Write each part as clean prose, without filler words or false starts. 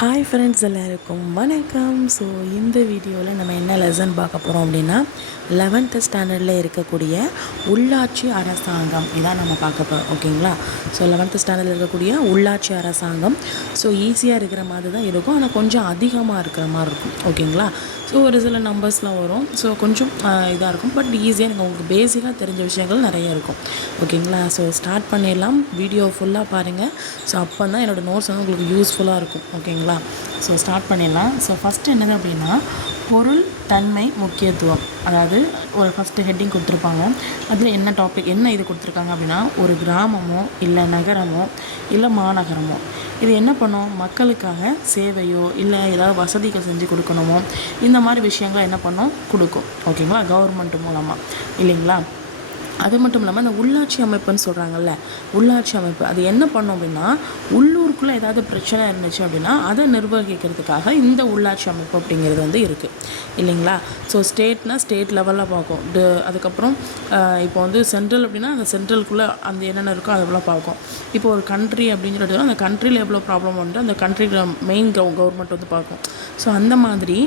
Hi friends, எல்லாருக்கும் வணக்கம். So இந்த வீடியோவில் நம்ம என்ன லெசன் பார்க்க போகிறோம் அப்படின்னா 11th ஸ்டாண்டர்டில் இருக்கக்கூடிய உள்ளாட்சி அரசாங்கம் இதான் நம்ம பார்க்க போகிறோம். ஓகேங்களா? ஸோ 11th ஸ்டாண்டர்டில் இருக்கக்கூடிய உள்ளாட்சி அரசாங்கம் ஸோ ஈஸியாக இருக்கிற மாதிரி தான் இருக்கும், ஆனால் கொஞ்சம் அதிகமாக இருக்கிற மாதிரி இருக்கும். ஓகேங்களா? ஸோ ஒரு சில நம்பர்ஸ்லாம் வரும், ஸோ கொஞ்சம் இதாக இருக்கும், பட் ஈஸியாக நீங்கள் உங்களுக்கு பேசிக்காக தெரிஞ்ச விஷயங்கள் நிறைய இருக்கும். ஓகேங்களா? ஸோ ஸ்டார்ட் பண்ணிடலாம். வீடியோ ஃபுல்லாக பாருங்கள். ஸோ அப்போ தான் என்னோடய நோட்ஸ் வந்து உங்களுக்கு யூஸ்ஃபுல்லாக இருக்கும். ஓகேங்களா? ஸோ ஸ்டார்ட் பண்ணிடலாம். ஸோ ஃபஸ்ட்டு என்னது அப்படின்னா பொருள், தன்மை, முக்கியத்துவம். அதாவது ஒரு ஃபஸ்ட்டு ஹெட்டிங் கொடுத்துருப்பாங்க. அதில் என்ன டாபிக் என்ன இது கொடுத்துருக்காங்க அப்படின்னா, ஒரு கிராமமோ இல்லை நகரமோ இல்லை மாநகரமோ இது என்ன பண்ணும், மக்களுக்காக சேவையோ இல்லை ஏதாவது வசதிகள் செஞ்சு கொடுக்கணுமோ இந்த மாதிரி விஷயங்கள் என்ன பண்ணும், கொடுக்கும். ஓகேங்களா? கவர்மெண்ட் மூலமாக இல்லைங்களா? அது மட்டும் இல்லாமல் இந்த உள்ளாட்சி அமைப்புன்னு சொல்கிறாங்கல்ல, உள்ளாட்சி அமைப்பு அது என்ன பண்ணும் அப்படின்னா, உள்ளூருக்குள்ளே ஏதாவது பிரச்சனை இருந்துச்சு அப்படின்னா அதை நிர்வகிக்கிறதுக்காக இந்த உள்ளாட்சி அமைப்பு அப்படிங்கிறது வந்து இருக்குது இல்லைங்களா? ஸோ ஸ்டேட்னால் ஸ்டேட் லெவலில் பார்க்கும். அதுக்கப்புறம் இப்போ வந்து சென்ட்ரல் அப்படின்னா அந்த சென்ட்ரலுக்குள்ளே அந்த என்னென்ன இருக்கோ அதெல்லாம் பார்க்கும். இப்போ ஒரு கண்ட்ரி அப்படின்னு சொல்லிட்டு அந்த கண்ட்ரியில் எவ்வளோ ப்ராப்ளம் வந்துட்டு அந்த கண்ட்ரி மெயின் கவர்மெண்ட் வந்து பார்க்கும். ஸோ அந்த மாதிரி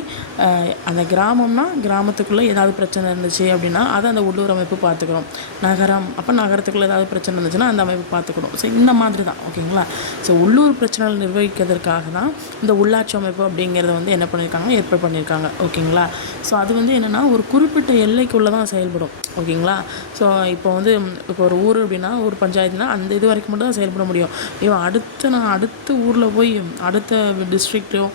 அந்த கிராமம்னா கிராமத்துக்குள்ளே ஏதாவது பிரச்சனை இருந்துச்சு அப்படின்னா அதை அந்த உள்ளூர் அமைப்பு பார்த்துக்கிறோம். நகரம் அப்போ நகரத்துக்குள்ளே ஏதாவது பிரச்சனை இருந்துச்சுன்னா அந்த அமைப்பு பார்த்துக்கணும். ஸோ இந்த மாதிரி தான். ஓகேங்களா? ஸோ உள்ளூர் பிரச்சனைகள் நிர்வகிக்கிறதுக்காக தான் இந்த உள்ளாட்சி அமைப்பு அப்படிங்கிறத வந்து என்ன பண்ணியிருக்காங்க, ஏற்பாடு பண்ணியிருக்காங்க. ஓகேங்களா? ஸோ அது வந்து என்னென்னா ஒரு குறிப்பிட்ட எல்லைக்குள்ளே தான் செயல்படும். ஓகேங்களா? ஸோ இப்போ வந்து இப்போ ஒரு ஊர் அப்படின்னா ஒரு பஞ்சாயத்துனா அந்த இது வரைக்கும் மட்டும் தான் செயல்பட முடியும். இவன் அடுத்த ஊரில் போய் அடுத்த டிஸ்ட்ரிக்டோ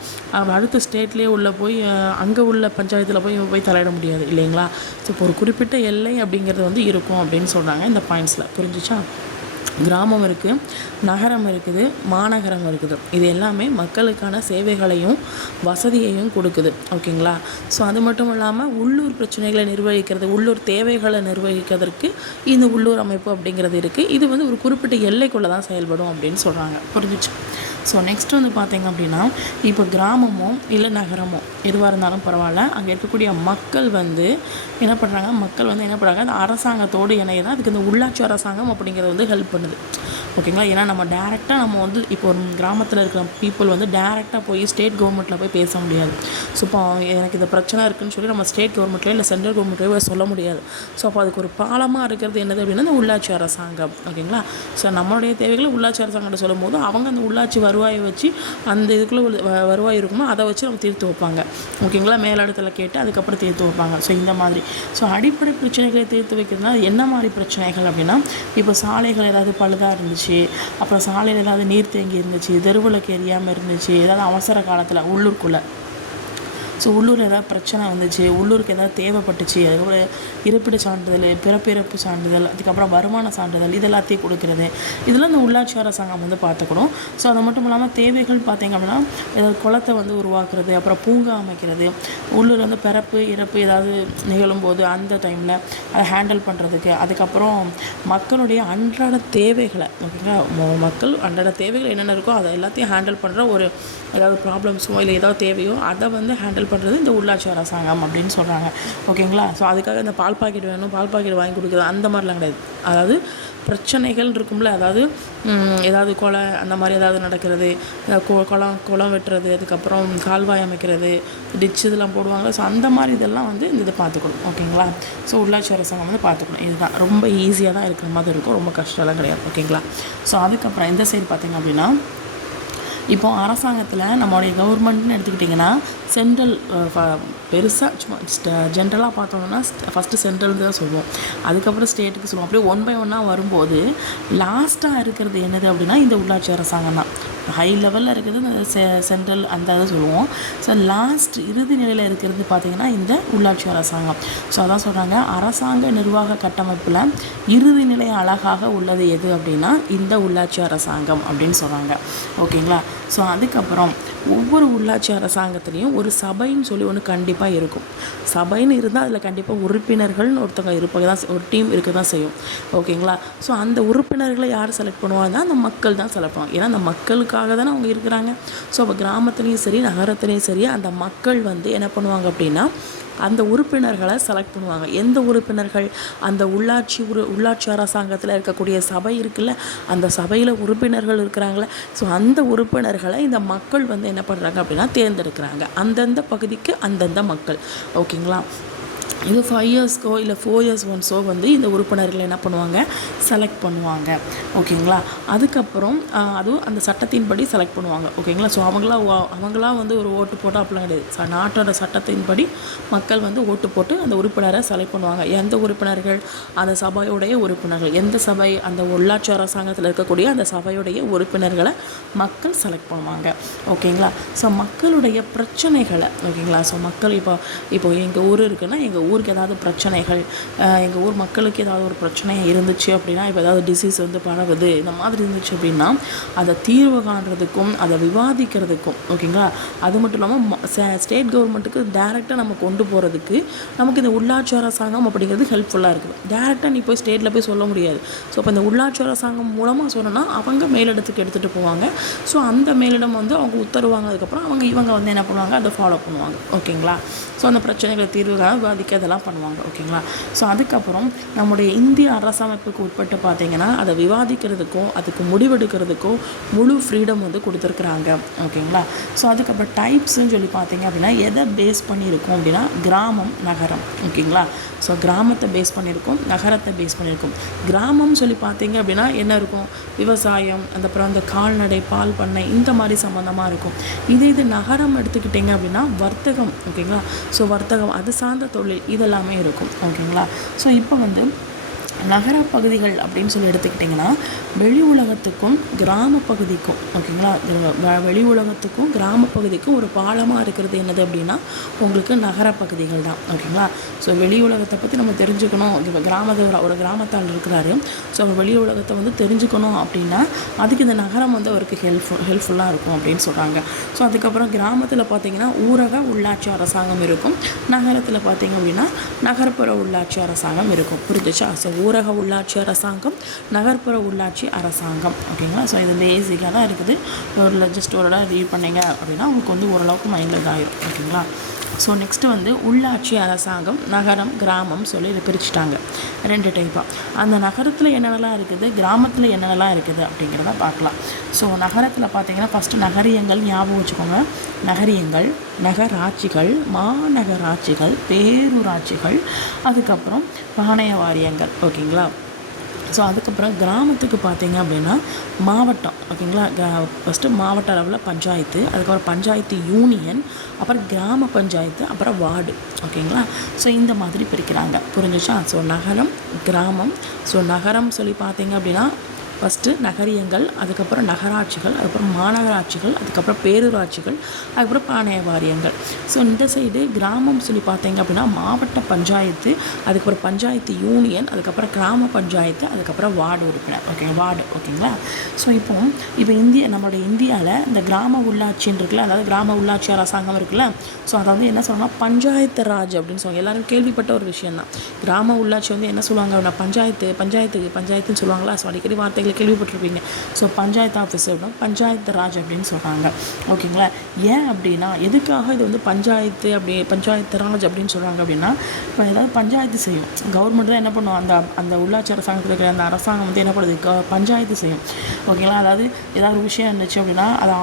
அடுத்த ஸ்டேட்லேயே உள்ள போய் அங்கே உள்ள பஞ்சாயத்தில் போய் தலையிட முடியாது இல்லைங்களா? ஸோ இப்போ ஒரு குறிப்பிட்ட எல்லை அப்படிங்கிறது வந்து இருக்கும் அப்படின்னு சொல்கிறாங்க இந்த பாயிண்ட்ஸில். புரிஞ்சிச்சா? கிராமம் இருக்குது, நகரம் இருக்குது, மாநகரம் இருக்குது. இது எல்லாமே மக்களுக்கான சேவைகளையும் வசதியையும் கொடுக்குது. ஓகேங்களா? ஸோ அது மட்டும் இல்லாமல் உள்ளூர் பிரச்சனைகளை நிர்வகிக்கிறது, உள்ளூர் தேவைகளை நிர்வகிக்கிறதுக்கு இந்த உள்ளூர் அமைப்பு அப்படிங்கிறது இருக்குது. இது வந்து ஒரு குறிப்பிட்ட எல்லைக்குள்ளே தான் செயல்படும் அப்படின்னு சொல்கிறாங்க. புரிஞ்சிச்சு? ஸோ நெக்ஸ்ட் வந்து பார்த்திங்க அப்படின்னா, இப்போ கிராமமோ இல்லை நகரமோ எதுவாக இருந்தாலும் பரவாயில்ல, அங்கே இருக்கக்கூடிய மக்கள் வந்து என்ன பண்ணுறாங்க, அந்த அரசாங்கத்தோடு இணைய தான் அதுக்கு இந்த உள்ளாட்சி அரசாங்கம் அப்படிங்கிறது வந்து ஹெல்ப் பண்ணுது. ஓகேங்களா? ஏன்னா நம்ம டேரெக்டாக நம்ம வந்து இப்போ ஒரு கிராமத்தில் இருக்கிற பீப்புள் வந்து டேரெக்டாக போய் ஸ்டேட் கவர்மெண்ட்டில் போய் பேச முடியாது. ஸோ இப்போ எனக்கு இந்த பிரச்சனை இருக்குதுன்னு சொல்லி நம்ம ஸ்டேட் கவர்மெண்ட்லேயோ இல்லை சென்ட்ரல் கவர்மெண்ட்லேயோ சொல்ல முடியாது. ஸோ அப்போ அதுக்கு ஒரு பாலமாக இருக்கிறது என்னது அப்படின்னா இந்த உள்ளாட்சி அரசாங்கம். ஓகேங்களா? ஸோ நம்மளுடைய தேவைகளை உள்ளாட்சி அரசாங்கத்தை சொல்லும் போது அவங்க அந்த உள்ளாட்சி வருவாயை வச்சு அந்த இதுக்குள்ளே வருவாய் இருக்குமோ அதை வச்சு நம்ம தீர்த்து வைப்பாங்க. ஓகேங்களா? மேலிடத்தில் கேட்டு அதுக்கப்புறம் தீர்த்து வைப்பாங்க. ஸோ இந்த மாதிரி ஸோ அடிப்படை பிரச்சனைகளை தீர்த்து வைக்கிறதுனா என்ன மாதிரி பிரச்சனைகள் அப்படின்னா, இப்போ சாலைகள் ஏதாவது பழுதாக இருந்துச்சு, அப்புறம் சாலையில் ஏதாவது நீர் தேங்கி இருந்துச்சு, தெருவிளக்கு எரியாமல் இருந்துச்சு, ஏதாவது அவசர காலத்தில் உள்ளூருக்குள்ளே ஸோ உள்ளூரில் ஏதாவது பிரச்சனை வந்துச்சு, உள்ளூருக்கு ஏதாவது தேவைப்பட்டுச்சு, அதுக்கப்புறம் இருப்பிட சான்றிதழ், பிறப்பிறப்பு சான்றிதழ், அதுக்கப்புறம் வருமான சான்றிதழ், இது எல்லாத்தையும் கொடுக்குறது, இதெல்லாம் இந்த உள்ளாட்சி அரசாங்கம் வந்து பார்த்துக்கணும். ஸோ அது மட்டும் இல்லாமல் தேவைகள் பார்த்திங்க அப்படின்னா ஏதாவது குளத்தை வந்து உருவாக்குறது, அப்புறம் பூங்கா அமைக்கிறது, உள்ளூர் வந்து பிறப்பு இறப்பு ஏதாவது நிகழும்போது அந்த டைமில் அதை ஹேண்டில் பண்ணுறதுக்கு, அதுக்கப்புறம் மக்களுடைய அன்றாட தேவைகளை, ஓகேங்களா, மக்கள் அன்றாட தேவைகள் என்னென்ன இருக்கோ அதை எல்லாத்தையும் ஹேண்டில் பண்ணுற ஒரு ஏதாவது ப்ராப்ளம்ஸோ இல்லை ஏதாவது தேவையோ அதை வந்து ஹேண்டில் பண்ணுறது இந்த உள்ளாட்சி அரசாங்கம் அப்படின்னு சொல்கிறாங்க. ஓகேங்களா? ஸோ அதுக்காக இந்த பால் பாக்கெட் வேணும், பால் பாக்கெட் வாங்கி கொடுக்குறது அந்த மாதிரிலாம் கிடையாது. அதாவது பிரச்சனைகள் இருக்கும்ல, அதாவது ஏதாவது கொலை அந்த மாதிரி ஏதாவது நடக்கிறது, குளம் வெட்டுறது, அதுக்கப்புறம் கால்வாய் அமைக்கிறது, டிச்சு இதெல்லாம் போடுவாங்க. ஸோ அந்த மாதிரி இதெல்லாம் வந்து இந்த இதை பார்த்துக்கணும். ஓகேங்களா? ஸோ உள்ளாட்சி அரசாங்கம் வந்து பார்த்துக்கணும். இதுதான் ரொம்ப ஈஸியாக தான் இருக்கிற மாதிரி இருக்கும், ரொம்ப கஷ்டம்லாம் கிடையாது. ஓகேங்களா? ஸோ அதுக்கப்புறம் இந்த சைடு பார்த்திங்க அப்படின்னா, இப்போது அரசாங்கத்தில் நம்மளுடைய கவர்மெண்ட்னு எடுத்துக்கிட்டிங்கன்னா சென்ட்ரல் பெருசாக சும்மா ஜென்ரலாக பார்த்தோம்னா ஃபஸ்ட்டு சென்ட்ரல் தான் சொல்லுவோம், அதுக்கப்புறம் ஸ்டேட்டுக்கு சொல்லுவோம். அப்படியே ஒன் பை ஒன்னாக வரும்போது லாஸ்ட்டாக இருக்கிறது என்னது அப்படின்னா இந்த உள்ளாட்சி அரசாங்கம் தான். ஹை லெவலில் இருக்கிறது இந்த சென்ட்ரல் அந்த இதை சொல்லுவோம். ஸோ லாஸ்ட் இறுதி நிலையில் இருக்கிறது பார்த்திங்கன்னா இந்த உள்ளாட்சி அரசாங்கம். ஸோ அதான் சொல்கிறாங்க, அரசாங்க நிர்வாக கட்டமைப்பில் இறுதி நிலை அழகாக உள்ளது எது அப்படின்னா இந்த உள்ளாட்சி அரசாங்கம் அப்படின்னு சொல்கிறாங்க. ஓகேங்களா? ஸோ அதுக்கப்புறம் ஒவ்வொரு உள்ளாட்சி அரசாங்கத்துலேயும் ஒரு சபைன்னு சொல்லி ஒன்று கண்டிப்பாக இருக்கும். சபைன்னு இருந்தால் அதில் கண்டிப்பாக உறுப்பினர்கள்னு ஒருத்தவங்க இருப்பாங்க தான், ஒரு டீம் இருக்க தான் செய்யும். ஓகேங்களா? ஸோ அந்த உறுப்பினர்களை யார் செலக்ட் பண்ணுவாங்கன்னா அந்த மக்கள் தான் செலக்ட் பண்ணுவாங்க. ஏன்னா அந்த மக்களுக்காக தானே அவங்க இருக்கிறாங்க. ஸோ அப்போ கிராமத்துலேயும் சரி நகரத்துலேயும் சரி அந்த மக்கள் வந்து என்ன பண்ணுவாங்க அப்படின்னா அந்த உறுப்பினர்களை செலக்ட் பண்ணுவாங்க. எந்த உறுப்பினர்கள்? அந்த உள்ளாட்சி அரசாங்கத்தில் இருக்கக்கூடிய சபை இருக்குல்ல, அந்த சபையில் உறுப்பினர்கள் இருக்கிறாங்களே, ஸோ அந்த உறுப்பினர்கள் உறுப்பினர்களை இந்த மக்கள் வந்து என்ன பண்ணுறாங்க அப்படின்னா தேர்ந்தெடுக்கிறாங்க. அந்தந்த பகுதிக்கு அந்தந்த மக்கள். ஓகேங்களா. இது 5 இயர்ஸ்க்கோ இல்லை 4 இயர்ஸ் ஒன்ஸோ வந்து இந்த உறுப்பினர்களை என்ன பண்ணுவாங்க, செலக்ட் பண்ணுவாங்க. ஓகேங்களா. அதுக்கப்புறம் அதுவும் அந்த சட்டத்தின்படி செலக்ட் பண்ணுவாங்க. ஓகேங்களா. ஸோ அவங்களா வந்து ஒரு ஓட்டு போட்டால் அப்படிலாம் கிடையாது. நாட்டோட சட்டத்தின்படி மக்கள் வந்து ஓட்டு போட்டு அந்த உறுப்பினரை செலக்ட் பண்ணுவாங்க. எந்த உறுப்பினர்கள்? அந்த சபையுடைய உறுப்பினர்கள். எந்த சபை? அந்த உள்ளாட்சி அரசாங்கத்தில் இருக்கக்கூடிய அந்த சபையுடைய உறுப்பினர்களை மக்கள் செலக்ட் பண்ணுவாங்க. ஓகேங்களா. ஸோ மக்களுடைய பிரச்சனைகளை, ஓகேங்களா, ஸோ மக்கள் இப்போ எங்கள் ஊர் இருக்குன்னா எங்கள் ஊருக்கு ஏதாவது பிரச்சனைகள், எங்கள் ஊர் மக்களுக்கு ஏதாவது ஒரு பிரச்சனை இருந்துச்சு அப்படின்னா, இப்போ ஏதாவது டிசீஸ் வந்து பரவுது இந்த மாதிரி இருந்துச்சு அப்படின்னா அதை தீர்வு காண்றதுக்கும் அதை விவாதிக்கிறதுக்கும், ஓகேங்களா, அது மட்டும் இல்லாமல் ஸ்டேட் கவர்மெண்ட்டுக்கு டேரெக்டாக நம்ம கொண்டு போகிறதுக்கு நமக்கு இந்த உள்ளாட்சி அரசாங்கம் அப்படிங்கிறது ஹெல்ப்ஃபுல்லாக இருக்குது. டேரெக்டாக நீ போய் ஸ்டேட்டில் போய் சொல்ல முடியாது. ஸோ இப்போ இந்த உள்ளாட்சி அரசாங்கம் மூலமாக சொன்னோன்னா அவங்க மேலிடத்துக்கு எடுத்துகிட்டு போவாங்க. ஸோ அந்த மேலிடம் வந்து அவங்க உத்தரவு வாங்கினதுக்கப்புறம் இவங்க வந்து என்ன பண்ணுவாங்க, அதை ஃபாலோ பண்ணுவாங்க. ஓகேங்களா. ஸோ அந்த பிரச்சனைகளை தீர்வுக்காக விவாதிக்க இதெல்லாம் பண்ணுவாங்க. ஓகேங்களா. ஸோ அதுக்கப்புறம் நம்முடைய இந்திய அரசமைப்புக்கு உட்பட்டு பார்த்தீங்கன்னா அதை விவாதிக்கிறதுக்கும் அதுக்கு முடிவெடுக்கிறதுக்கும் முழு ஃப்ரீடம் வந்து கொடுத்துருக்குறாங்க. ஓகேங்களா. ஸோ அதுக்கப்புறம் டைப்ஸ்ன்னு சொல்லி பார்த்தீங்க அப்படின்னா எதை பேஸ் பண்ணியிருக்கோம் அப்படின்னா கிராமம், நகரம். ஓகேங்களா. ஸோ கிராமத்தை பேஸ் பண்ணியிருக்கோம், நகரத்தை பேஸ் பண்ணியிருக்கோம். கிராமம் சொல்லி பார்த்தீங்க அப்படின்னா என்ன இருக்கும், விவசாயம், அப்புறம் அந்த கால்நடை, பால் பண்ணை, இந்த மாதிரி சம்மந்தமாக இருக்கும். இது நகரம் எடுத்துக்கிட்டிங்க அப்படின்னா வர்த்தகம். ஓகேங்களா. ஸோ வர்த்தகம், அது சார்ந்த தொழில், இதெல்லாமே இருக்கும். ஓகேங்களா. ஸோ இப்போ வந்து நகர பகுதிகள் அப்படின்னு சொல்லி எடுத்துக்கிட்டிங்கன்னா வெளி உலகத்துக்கும் கிராம பகுதிக்கும், ஓகேங்களா, வெளி உலகத்துக்கும் கிராம பகுதிக்கும் ஒரு பாலமாக இருக்கிறது என்னது அப்படின்னா உங்களுக்கு நகர பகுதிகள் தான். ஓகேங்களா. ஸோ வெளி உலகத்தை பற்றி நம்ம தெரிஞ்சுக்கணும். இப்போ ஒரு கிராமத்தால் இருக்கிறாரு. ஸோ அவர் வெளி உலகத்தை வந்து தெரிஞ்சுக்கணும் அப்படின்னா அதுக்கு இந்த நகரம் வந்து அவருக்கு ஹெல்ப்ஃபுல்லாக இருக்கும் அப்படின்னு சொல்கிறாங்க. ஸோ அதுக்கப்புறம் கிராமத்தில் பார்த்தீங்கன்னா ஊரக உள்ளாட்சி அரசாங்கம் இருக்கும். நகரத்தில் பார்த்தீங்க அப்படின்னா நகர்ப்புற உள்ளாட்சி அரசாங்கம் இருக்கும். புரிஞ்சுச்சா. ஸோ ஊரக உள்ளாட்சி அரசாங்கம், நகர்ப்புற உள்ளாட்சி அரசாங்கம். ஓகேங்களா. ஸோ இது பேசிக்காக தான் இருக்குது. ஜஸ்ட் ஒரு இடம் ரீட் பண்ணிங்க அப்படின்னா உங்களுக்கு வந்து ஓரளவுக்கு மைண்டில் இதாகிடும். ஓகேங்களா. ஸோ நெக்ஸ்ட்டு வந்து உள்ளாட்சி அரசாங்கம், நகரம், கிராமம் சொல்லி இதை பிரிச்சுட்டாங்க 2 டைப்பாக. அந்த நகரத்தில் என்னென்னலாம் இருக்குது, கிராமத்தில் என்னென்னலாம் இருக்குது அப்படிங்கிறத பார்க்கலாம். ஸோ நகரத்தில் பார்த்தீங்கன்னா ஃபஸ்ட்டு நகரியங்கள் ஞாபகம் வச்சுக்கோங்க. நகரியங்கள், நகராட்சிகள், மாநகராட்சிகள், பேரூராட்சிகள், அதுக்கப்புறம் பாளைய வாரியங்கள். ஓகேங்களா. ஸோ அதுக்கப்புறம் கிராமத்துக்கு பார்த்தீங்க அப்படின்னா மாவட்டம். ஓகேங்களா. ஃபஸ்ட்டு மாவட்ட அளவில் பஞ்சாயத்து, அதுக்கப்புறம் பஞ்சாயத்து யூனியன், அப்புறம் கிராம பஞ்சாயத்து, அப்புறம் வார்டு. ஓகேங்களா. ஸோ இந்த மாதிரி பிரிக்கிறாங்க. புரிஞ்சுச்சா. ஸோ நகரம், கிராமம். ஸோ நகரம் சொல்லி பார்த்தீங்க அப்படின்னா ஃபஸ்ட்டு நகரியங்கள், அதுக்கப்புறம் நகராட்சிகள், அதுக்கப்புறம் மாநகராட்சிகள், அதுக்கப்புறம் பேரூராட்சிகள், அதுக்கப்புறம் பாளைய வாரியங்கள். ஸோ இந்த சைடு கிராமம் சொல்லி பார்த்தீங்க அப்படின்னா மாவட்ட பஞ்சாயத்து, அதுக்கப்புறம் பஞ்சாயத்து யூனியன், அதுக்கப்புறம் கிராம பஞ்சாயத்து, அதுக்கப்புறம் வார்டு உறுப்பினர். Okay, ward. ஓகேங்களா. ஸோ இப்போ நம்மளுடைய இந்தியாவில் இந்த கிராம உள்ளாட்சின்னு இருக்குல்ல, அதாவது கிராம உள்ளாட்சி அரசாங்கம் இருக்குல்ல, ஸோ அதை வந்து என்ன சொல்லணும்னா பஞ்சாயத்து ராஜ் அப்படின்னு சொல்லுவாங்க. எல்லோரும் கேள்விப்பட்ட ஒரு விஷயம் தான். கிராம உள்ளாட்சி வந்து என்ன சொல்லுவாங்க அப்படின்னா பஞ்சாயத்துன்னு சொல்லுவாங்களா. ஸோ அடிக்கடி வார்த்தைகள் கேள்விப்பட்டிருப்பீங்க. ஸோ பஞ்சாயத்து ஆஃபீஸ் அப்படின்னா பஞ்சாயத்து ராஜ் அப்படின்னு சொல்கிறாங்க. ஓகேங்களா. ஏன் அப்படின்னா எதுக்காக இது வந்து பஞ்சாயத்து ராஜ் அப்படின்னு சொல்கிறாங்க அப்படின்னா இப்போ ஏதாவது பஞ்சாயத்து செய்யும் கவர்மெண்ட் தான் என்ன பண்ணுவோம், அந்த உள்ளாட்சி அரசாங்கத்தில் இருக்கிற அந்த அரசாங்கம் வந்து என்ன பண்ணுது, பஞ்சாயத்து செய்யும். ஓகேங்களா. அதாவது ஏதாவது ஒரு விஷயம் இருந்துச்சு அப்படின்னா அதை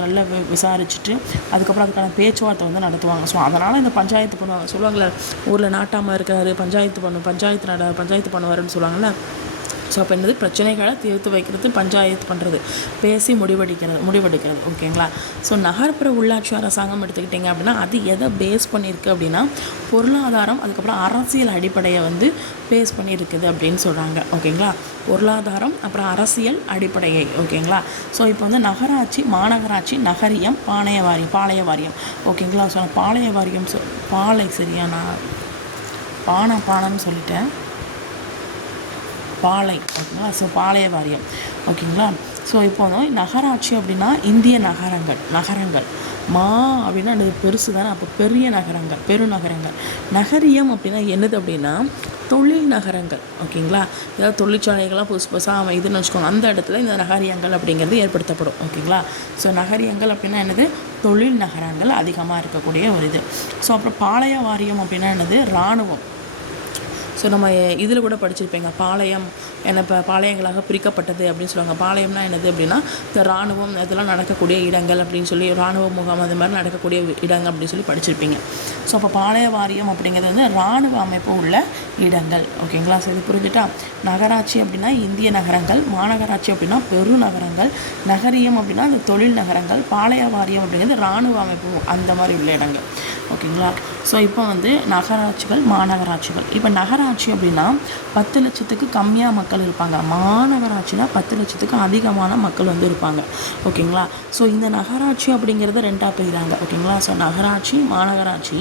நல்லா விசாரிச்சுட்டு அதுக்கப்புறம் அதுக்கான பேச்சுவார்த்தை வந்து நடத்துவாங்க. ஸோ அதனால் இந்த பஞ்சாயத்து பண்ணுவாங்க. சொல்லுவாங்களே ஊரில் நாட்டாமல் இருக்கிறாரு, பஞ்சாயத்து பண்ணுவாருன்னு சொல்லுவாங்கள்ல. ஸோ அப்போ என்னது, பிரச்சனைகளை தீர்த்து வைக்கிறது, பஞ்சாயத்து பண்ணுறது, பேசி முடிவெடுக்கிறது. ஓகேங்களா. ஸோ நகர்ப்புற உள்ளாட்சி அரசாங்கம் எடுத்துக்கிட்டிங்க அப்படின்னா அது எதை பேஸ் பண்ணியிருக்கு அப்படின்னா பொருளாதாரம், அதுக்கப்புறம் அரசியல் அடிப்படையை வந்து பேஸ் பண்ணியிருக்குது அப்படின்னு சொல்கிறாங்க. ஓகேங்களா. பொருளாதாரம், அப்புறம் அரசியல் அடிப்படையை. ஓகேங்களா. ஸோ இப்போ வந்து நகராட்சி, மாநகராட்சி, நகரியம், பாளைய வாரியம். ஓகேங்களா. ஸோ பாளைய வாரியம் சரியா, நான் பானைன்னு சொல்லிட்டேன், பாளை. ஓகேங்களா. ஸோ பாளைய வாரியம். ஓகேங்களா. ஸோ இப்போ வந்து நகராட்சி அப்படின்னா இந்திய நகரங்கள் அப்படின்னா அது பெருசு தானே, அப்போ பெரிய நகரங்கள், பெருநகரங்கள். நகரியம் அப்படின்னா என்னது அப்படின்னா தொழில் நகரங்கள். ஓகேங்களா. ஏதாவது தொழிற்சாலைகள்லாம் புதுசாக இதுன்னு வச்சுக்கோங்க, அந்த இடத்துல இந்த நகரியங்கள் அப்படிங்கிறது ஏற்படுத்தப்படும். ஓகேங்களா. ஸோ நகரியங்கள் அப்படின்னா என்னது, தொழில் நகரங்கள் அதிகமாக இருக்கக்கூடிய ஒரு இது. ஸோ அப்புறம் பாளைய வாரியம் அப்படின்னா என்னது, இராணுவம். ஸோ நம்ம இதில் கூட படிச்சிருப்பீங்க, பாளையம் இப்போ பாளையங்களாக பிரிக்கப்பட்டது அப்படின்னு சொல்லுவாங்க. பாளையம்னா என்னது அப்படின்னா இந்த இராணுவம் இதெல்லாம் நடக்கக்கூடிய இடங்கள் அப்படின்னு சொல்லி, இராணுவ முகாம் அது மாதிரி நடக்கக்கூடிய இடங்கள் அப்படின்னு சொல்லி படிச்சிருப்பீங்க. ஸோ அப்போ பாளைய வாரியம் அப்படிங்கிறது வந்து இராணுவ அமைப்பு உள்ள இடங்கள். ஓகேங்களா? ஸோ இது புரிஞ்சுட்டா? நகராட்சி அப்படின்னா இந்திய நகரங்கள், மாநகராட்சி அப்படின்னா பெருநகரங்கள், நகரியம் அப்படின்னா அந்த தொழில் நகரங்கள், பாளைய வாரியம் அப்படிங்கிறது இராணுவ அமைப்பு அந்த மாதிரி உள்ள இடங்கள். ஓகேங்களா? ஸோ இப்போ வந்து நகராட்சிகள், மாநகராட்சிகள். இப்போ நகராட்சி அப்படின்னா 10 லட்சத்துக்கு கம்மியாக மக்கள் இருப்பாங்க. மாநகராட்சினா 10 லட்சத்துக்கு அதிகமான மக்கள் வந்து இருப்பாங்க. ஓகேங்களா? ஸோ இந்த நகராட்சி அப்படிங்கிறத ரெண்டாக பிரிகிறாங்க. ஓகேங்களா? ஸோ நகராட்சி, மாநகராட்சி.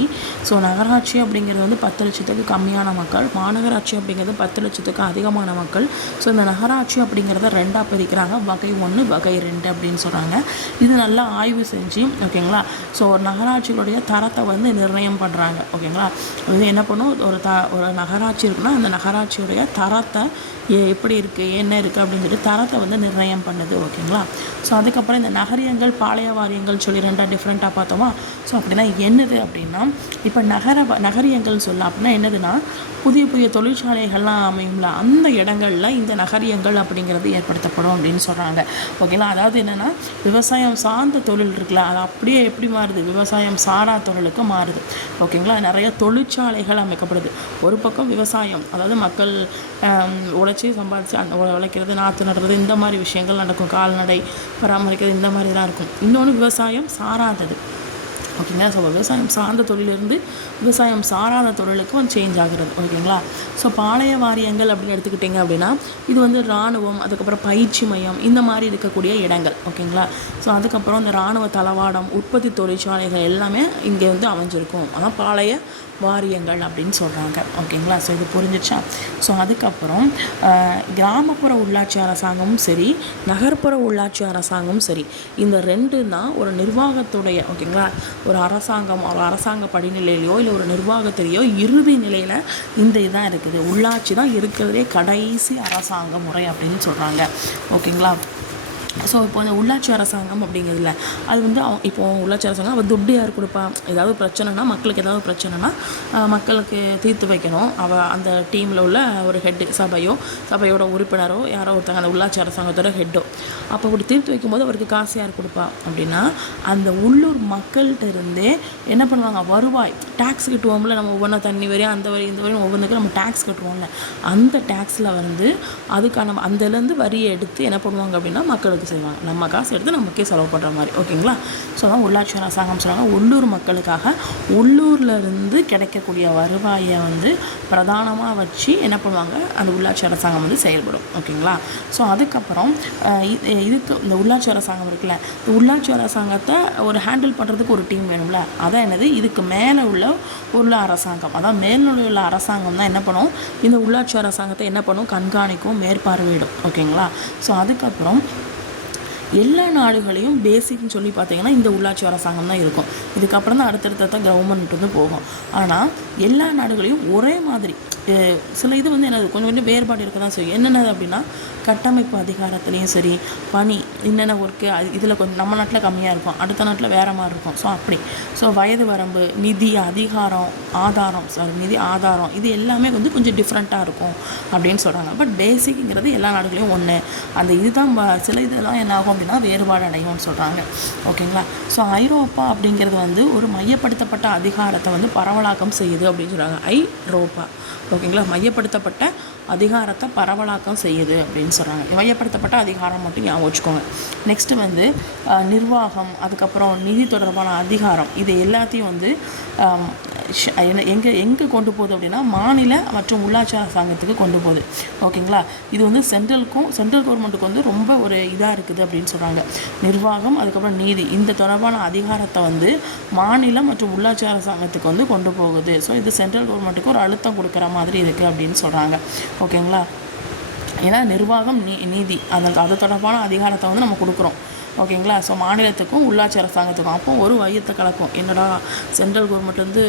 ஸோ நகராட்சி அப்படிங்கிறது வந்து 10 லட்சத்துக்கு கம்மியான மக்கள், மாநகராட்சி அப்படிங்கிறது 10 லட்சத்துக்கு அதிகமான மக்கள். ஸோ இந்த நகராட்சி அப்படிங்கிறத ரெண்டாக பிரிக்கிறாங்க. வகை 1, வகை 2 அப்படின்னு சொல்கிறாங்க. இது நல்லா ஆய்வு செஞ்சு, ஓகேங்களா, ஸோ ஒரு நகராட்சிகளுடைய தரத்தை வந்து நிர்ணயம் பண்ணுறாங்க. ஓகேங்களா? இது என்ன பண்ணும், ஒரு நகராட்சி இருக்குன்னா அந்த நகராட்சியுடைய தரத்தை எப்படி இருக்குது, என்ன இருக்குது அப்படின்னு சொல்லி தரத்தை வந்து நிர்ணயம் பண்ணுது. ஓகேங்களா? ஸோ அதுக்கப்புறம் இந்த நகரியங்கள், பாளைய வாரியங்கள் சொல்லி ரெண்டாக டிஃப்ரெண்ட்டாக பார்த்தோமா? ஸோ அப்படின்னா என்னது அப்படின்னா, இப்போ நகரியங்கள் சொல்ல அப்படின்னா என்னதுன்னா, புதிய புதிய தொழிற்சாலைகள்லாம் அமையும்ல அந்த இடங்களில் இந்த நகரியங்கள் அப்படிங்கிறது ஏற்படுத்தப்படும் அப்படின்னு சொல்கிறாங்க. ஓகேங்களா? அதாவது என்னென்னா, விவசாயம் சார்ந்த தொழில் இருக்குல்ல, அது அப்படியே எப்படி மாறுது, விவசாயம் சாரா தொழிலுக்கு மாறுது. ஓகேங்களா? நிறைய தொழிற்சாலைகள் அமைக்கப்படுது. ஒரு பக்கம் விவசாயம், அதாவது மக்கள் உழைச்சி சம்பாதிச்சு உழைக்கிறது, நாற்று நடுறது, இந்த மாதிரி விஷயங்கள் நடக்கும், கால்நடை பராமரிக்கிறது, இந்த மாதிரி தான் இருக்கும். இன்னொன்று விவசாயம் சாராதது. ஓகேங்களா? ஸோ விவசாயம் சார்ந்த தொழிலிருந்து விவசாயம் சாராத தொழிலுக்கு வந்து சேஞ்ச் ஆகுறது. ஓகேங்களா? ஸோ பாளைய வாரியங்கள் அப்படின்னு எடுத்துக்கிட்டிங்க அப்படின்னா இது வந்து இராணுவம், அதுக்கப்புறம் பயிற்சி மையம், இந்த மாதிரி இருக்கக்கூடிய இடங்கள். ஓகேங்களா? ஸோ அதுக்கப்புறம் இந்த இராணுவ தளவாடம், உற்பத்தி தொழிற்சாலைகள் எல்லாமே இங்கே வந்து அமைஞ்சிருக்கும். அதான் பாளைய வாரியங்கள் அப்படின்னு சொல்கிறாங்க. ஓகேங்களா? ஸோ இது புரிஞ்சிச்சா? ஸோ அதுக்கப்புறம் கிராமப்புற உள்ளாட்சி அரசாங்கமும் சரி, நகர்ப்புற உள்ளாட்சி அரசாங்கமும் சரி, இந்த ரெண்டு தான் ஒரு நிர்வாகத்துடைய, ஓகேங்களா, ஒரு அரசாங்க படிநிலையிலையோ இல்லை ஒரு நிர்வாகத்திலேயோ இறுதி நிலையில் இந்த இதான் இருக்குது. உள்ளாட்சி தான் இருக்கிறதே கடைசி அரசாங்க முறை அப்படின்னு சொல்கிறாங்க. ஓகேங்களா? ஸோ இப்போ இந்த உள்ளாட்சி அரசாங்கம் அப்படிங்கிறதுல அது வந்து இப்போது உள்ளாட்சி அரசாங்கம் அவள் துட்டு யார் கொடுப்பா, ஏதாவது பிரச்சனைனா, மக்களுக்கு ஏதாவது பிரச்சனைனா மக்களுக்கு தீர்த்து வைக்கணும். அந்த டீமில் உள்ள ஒரு ஹெட்டு, சபையோட உறுப்பினரோ யாரோ ஒருத்தங்க, அந்த உள்ளாட்சி அரசாங்கத்தோட ஹெட்டோ. அப்போ அப்படி தீர்த்து வைக்கும்போது அவருக்கு காசு யார் கொடுப்பா அப்படின்னா அந்த உள்ளூர் மக்கள்கிட்ட இருந்தே என்ன பண்ணுவாங்க, வருவாய், டேக்ஸ் கட்டுவோம்ல, நம்ம ஒவ்வொன்றா தண்ணி வரையும் அந்த வரி இந்த வரையும் ஒவ்வொன்றுக்கும் நம்ம டேக்ஸ் கட்டுவோம்ல, அந்த டேக்ஸில் வந்து அதுக்கான அதுலேருந்து வரியை எடுத்து என்ன பண்ணுவாங்க அப்படின்னா மக்களுக்கு செய்வாங்க. நம்ம காசு எடுத்து நமக்கே செலவு பண்ணுற மாதிரி. ஓகேங்களா? ஸோ தான் உள்ளாட்சி அரசாங்கம் சொல்கிறாங்க. உள்ளூர் மக்களுக்காக உள்ளூரில் இருந்து கிடைக்கக்கூடிய வருவாயை வந்து பிரதானமாக வச்சு என்ன பண்ணுவாங்க, அந்த உள்ளாட்சி அரசாங்கம் வந்து செயல்படும். ஓகேங்களா? ஸோ அதுக்கப்புறம் இதுக்கு இந்த உள்ளாட்சி அரசாங்கம் இருக்குல்ல, இந்த உள்ளாட்சி அரசாங்கத்தை ஒரு ஹேண்டில் பண்ணுறதுக்கு ஒரு டீம் வேணும்ல, அதான் என்னது, இதுக்கு மேலே உள்ள அரசாங்கம், அதான் மேல்நிலை உள்ள அரசாங்கம் தான் என்ன பண்ணும், இந்த உள்ளாட்சி அரசாங்கத்தை என்ன பண்ணும், கண்காணிக்கும், மேற்பார்வையிடும். ஓகேங்களா? ஸோ அதுக்கப்புறம் எல்லா நாடுகளையும் பேசிக்னு சொல்லி பார்த்தீங்கன்னா இந்த உள்ளாட்சி அரசாங்கம் தான் இருக்கும். இதுக்கப்புறம் தான் அடுத்தடுத்த கவர்மெண்ட் வந்து போகும். ஆனால் எல்லா நாடுகளையும் ஒரே மாதிரி, சில இது வந்து என்னது கொஞ்சம் கொஞ்சம் வேறுபாடு இருக்க தான் செய்யும். என்னென்னது அப்படின்னா, கட்டமைப்பு அதிகாரத்துலேயும் சரி, பணி என்னென்ன ஒர்க்கு இதில் கொஞ்சம் நம்ம நாட்டில் கம்மியாக இருக்கும், அடுத்த நாட்டில் வேறு மாதிரி இருக்கும். ஸோ அப்படி வயது வரம்பு, நிதி ஆதாரம் இது எல்லாமே வந்து கொஞ்சம் டிஃப்ரெண்ட்டாக இருக்கும் அப்படின்னு சொல்கிறாங்க. பட் பேசிக்ங்கிறது எல்லா நாடுகளையும் ஒன்று. அந்த இதுதான் சில இதெல்லாம் என்ன ஆகும் அப்படின்னா வேறுபாடு அடையும்னு சொல்கிறாங்க. ஓகேங்களா? ஸோ ஐரோப்பா அப்படிங்கிறது வந்து ஒரு மையப்படுத்தப்பட்ட அதிகாரத்தை வந்து பரவலாக்கம் செய்யுது அப்படின்னு சொல்கிறாங்க. ஐரோப்பா. ஓகேங்களா? மையப்படுத்தப்பட்ட அதிகாரத்தை பரவலாக்கம் செய்யுது அப்படின்னு சொல்கிறாங்க. மையப்படுத்தப்பட்ட அதிகாரம் மட்டும் ஞாபகம் வச்சுக்கோங்க. நெக்ஸ்ட்டு வந்து நிர்வாகம், நிதி தொடர்பான அதிகாரம், இது எல்லாத்தையும் வந்து எங்கே கொண்டு போகுது அப்படின்னா மாநில மற்றும் உள்ளாட்சி அரசாங்கத்துக்கு கொண்டு போகுது. ஓகேங்களா? இது வந்து சென்ட்ரல் கவர்மெண்ட்டுக்கு வந்து ரொம்ப ஒரு இதாக இருக்குது அப்படின்னு சொல்கிறாங்க. நிர்வாகம், நீதி, இந்த தொடர்பான அதிகாரத்தை வந்து மாநிலம் மற்றும் உள்ளாட்சி அரசாங்கத்துக்கு வந்து கொண்டு போகுது. ஸோ இது சென்ட்ரல் கவர்மெண்ட்டுக்கு ஒரு அழுத்தம் கொடுக்குற மாதிரி இருக்குது அப்படின்னு சொல்கிறாங்க. ஓகேங்களா? ஏன்னா நிர்வாகம், நீதி அது தொடர்பான அதிகாரத்தை வந்து நம்ம கொடுக்குறோம். ஓகேங்களா. ஸோ மாநிலத்துக்கும் உள்ளாட்சி அரசாங்கத்துக்கும் அப்போ ஒரு வயத்தை கலக்கும். என்னடா சென்ட்ரல் கவர்மெண்ட் வந்து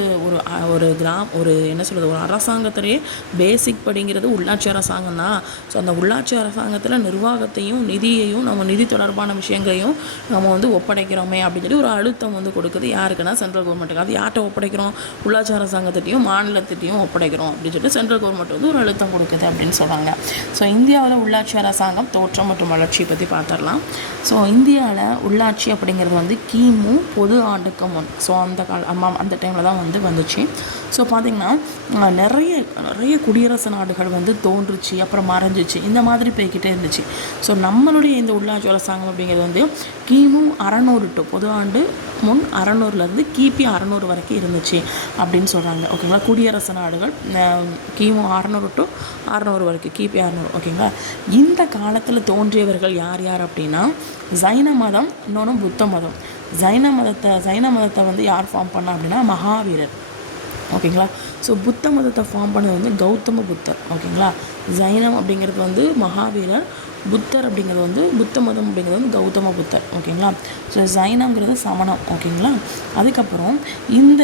ஒரு என்ன சொல்கிறது, ஒரு அரசாங்கத்திலேயே பேசிக் படிங்கிறது உள்ளாட்சி அரசாங்கம் தான். ஸோ அந்த உள்ளாட்சி அரசாங்கத்தில் நிர்வாகத்தையும் நிதியையும் நம்ம நிதி தொடர்பான விஷயங்களையும் நம்ம வந்து ஒப்படைக்கிறோமே அப்படின்னு சொல்லி ஒரு அழுத்தம் வந்து கொடுக்குது. யாருக்குன்னா சென்ட்ரல் கவர்மெண்ட்டுக்கு. அது யார்கிட்ட ஒப்படைக்கிறோம்? உள்ளாட்சி அரசாங்கத்திட்டையும் மாநிலத்திட்டையும் ஒப்படைக்கிறோம் அப்படின்னு சொல்லிட்டு சென்ட்ரல் கவர்மெண்ட் வந்து ஒரு அழுத்தம் கொடுக்குது அப்படின்னு சொல்கிறாங்க. ஸோ இந்தியாவில் உள்ளாட்சி அரசாங்கம் தோற்றம் மற்றும் வளர்ச்சியை பற்றி பார்த்துடலாம். ஸோ இந்தியாவில் உள்ளாட்சி அப்படிங்கிறது வந்து கிமு பொது ஆண்டுக்கு முன், ஸோ அந்த டைமில் தான் வந்துச்சு. ஸோ பார்த்திங்கன்னா நிறைய குடியரசு நாடுகள் வந்து தோன்றுச்சு, அப்புறம் மறைஞ்சிச்சு, இந்த மாதிரி போய்கிட்டே இருந்துச்சு. ஸோ நம்மளுடைய இந்த உள்ளாட்சி அரசாங்கம் அப்படிங்கிறது வந்து கிமு 600 டு பொது ஆண்டு முன் 600லேருந்து கிபி 600 வரைக்கும் இருந்துச்சு அப்படின்னு சொல்கிறாங்க. ஓகேங்களா. குடியரசு நாடுகள் கிமு 600 டு 600 வரைக்கும், கிபி 600. ஓகேங்களா. இந்த காலத்தில் தோன்றியவர்கள் யார் யார் அப்படின்னா ஜைன மதம், இன்னொன்று புத்த மதம். ஜைன மதத்தை வந்து யார் ஃபார்ம் பண்ணா அப்படின்னா மகாவீரர். ஓகேங்களா. ஸோ புத்த மதத்தை ஃபார்ம் பண்ணது வந்து கௌதம புத்தர். ஓகேங்களா. ஜைனம் அப்படிங்கிறது வந்து மகாவீரர், புத்தர் அப்படிங்கிறது வந்து புத்த மதம் அப்படிங்கிறது வந்து கௌதம புத்தர். ஓகேங்களா. ஸோ ஜைனங்கிறது சமணம். ஓகேங்களா. அதுக்கப்புறம் இந்த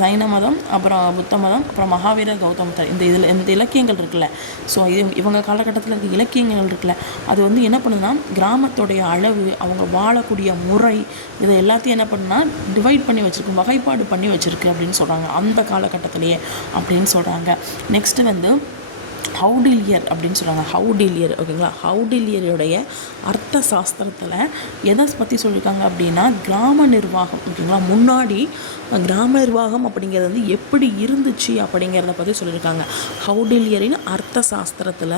ஜைன மதம், அப்புறம் புத்த மதம், அப்புறம் மகாவீரர், கௌதம புத்தர், இந்த இலக்கியங்கள் இருக்குல்ல, ஸோ இவங்க காலகட்டத்தில் இருக்க இலக்கியங்கள் இருக்குல்ல, அது வந்து என்ன பண்ணுதுன்னா கிராமத்துடைய அளவு, அவங்க வாழக்கூடிய முறை, இதை எல்லாத்தையும் என்ன பண்ணுன்னா டிவைட் பண்ணி வச்சுருக்கு, வகைப்பாடு பண்ணி வச்சுருக்கு அப்படின்னு சொல்கிறாங்க அந்த காலகட்டத்திலேயே அப்படின்னு சொல்கிறாங்க. நெக்ஸ்ட்டு வந்து ஹவுடில்யர் அப்படின்னு சொல்கிறாங்க. ஹவுடில்யர். ஓகேங்களா. ஹவுடில்யருடைய அர்த்த சாஸ்திரத்தில் எதை பற்றி சொல்லியிருக்காங்க அப்படின்னா கிராம நிர்வாகம். ஓகேங்களா. முன்னாடி கிராம நிர்வாகம் அப்படிங்கிறது வந்து எப்படி இருந்துச்சு அப்படிங்கிறத பற்றி சொல்லியிருக்காங்க. ஹவுடில்யரின் அர்த்த சாஸ்திரத்தில்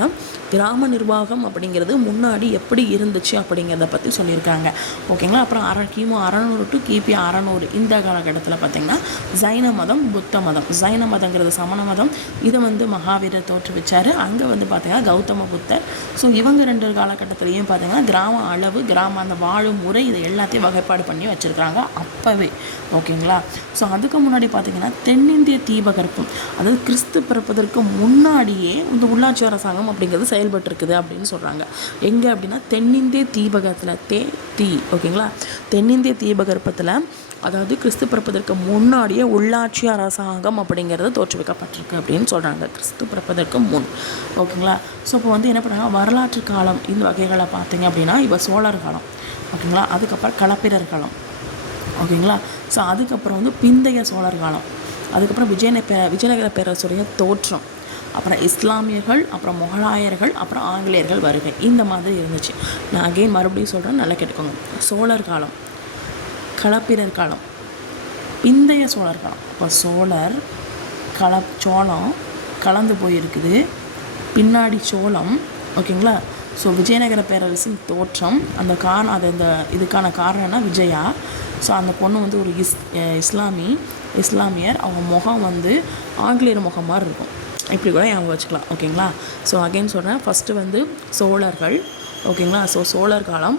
கிராம நிர்வாகம் அப்படிங்கிறது முன்னாடி எப்படி இருந்துச்சு அப்படிங்கிறத பற்றி சொல்லியிருக்காங்க. ஓகேங்களா. அப்புறம் கிமு 600 டு கிபி 600 இந்த காலகட்டத்தில் பார்த்திங்கன்னா ஜைன மதம், புத்த மதம். ஜைன மதங்கிறது சமண மதம், இதை வந்து மகாவீரர் தோற்றுவிச்சார். அங்கே வந்து பார்த்திங்கன்னா கௌதம புத்தர். ஸோ இவங்க 2 காலகட்டத்திலையும் பார்த்திங்கன்னா கிராம அளவு, அந்த வாழும் முறை, இதை எல்லாத்தையும் வகைப்பாடு பண்ணி வச்சுருக்காங்க அப்போவே. ஓகேங்களா. ஸோ அதுக்கு முன்னாடி பார்த்திங்கன்னா தென்னிந்திய தீபகற்பம், அதாவது கிறிஸ்து பிறப்பதற்கு முன்னாடியே இந்த உள்ளாட்சி அரசாங்கம் அப்படிங்கிறது செயல்பட்டுருக்குது அப்படின்னு சொல்கிறாங்க. எங்கே அப்படின்னா தென்னிந்திய தீபகத்தில் ஓகேங்களா. தென்னிந்திய தீபகற்பத்தில், அதாவது கிறிஸ்து பிறப்பதற்கு முன்னாடியே உள்ளாட்சி அரசாங்கம் அப்படிங்கிறது தோற்றுவிக்கப்பட்டிருக்கு அப்படின்னு சொல்கிறாங்க. கிறிஸ்து பிறப்பதற்கு முன். ஓகேங்களா. ஸோ இப்போ வந்து என்ன பண்ணுறாங்க, வரலாற்று காலம் இந்த வகைகளை பார்த்தீங்க அப்படின்னா இப்போ சோழர் காலம். ஓகேங்களா. அதுக்கப்புறம் களப்பிரர் காலம். ஓகேங்களா. ஸோ அதுக்கப்புறம் வந்து பிந்தைய சோழர் காலம், அதுக்கப்புறம் விஜயநகர பேரரசுடைய தோற்றம், அப்புறம் இஸ்லாமியர்கள், அப்புறம் முகலாயர்கள், அப்புறம் ஆங்கிலேயர்கள் வருகை, இந்த மாதிரி இருந்துச்சு. நான் அகெயின் மறுபடியும் சொல்கிறேன், நல்லா கேட்டுக்கோங்க. சோழர் காலம், களப்பிரர் காலம், பிந்தைய சோழர் காலம். இப்போ சோளம் கலந்து போயிருக்குது, பின்னாடி சோளம். ஓகேங்களா. ஸோ விஜயநகர பேரரசின் தோற்றம், இதுக்கான காரணம்னா விஜயா. ஸோ அந்த பொண்ணு வந்து ஒரு இஸ்லாமியர், அவங்க முகம் வந்து ஆங்கிலேயர் முகம் மாதிரி இருக்கும், இப்படி கூட ஞாபகம் வச்சுக்கலாம். ஓகேங்களா. ஸோ அகைன் சொல்கிறேன், ஃபஸ்ட்டு வந்து சோழர்கள். ஓகேங்களா. ஸோ சோழர் காலம்,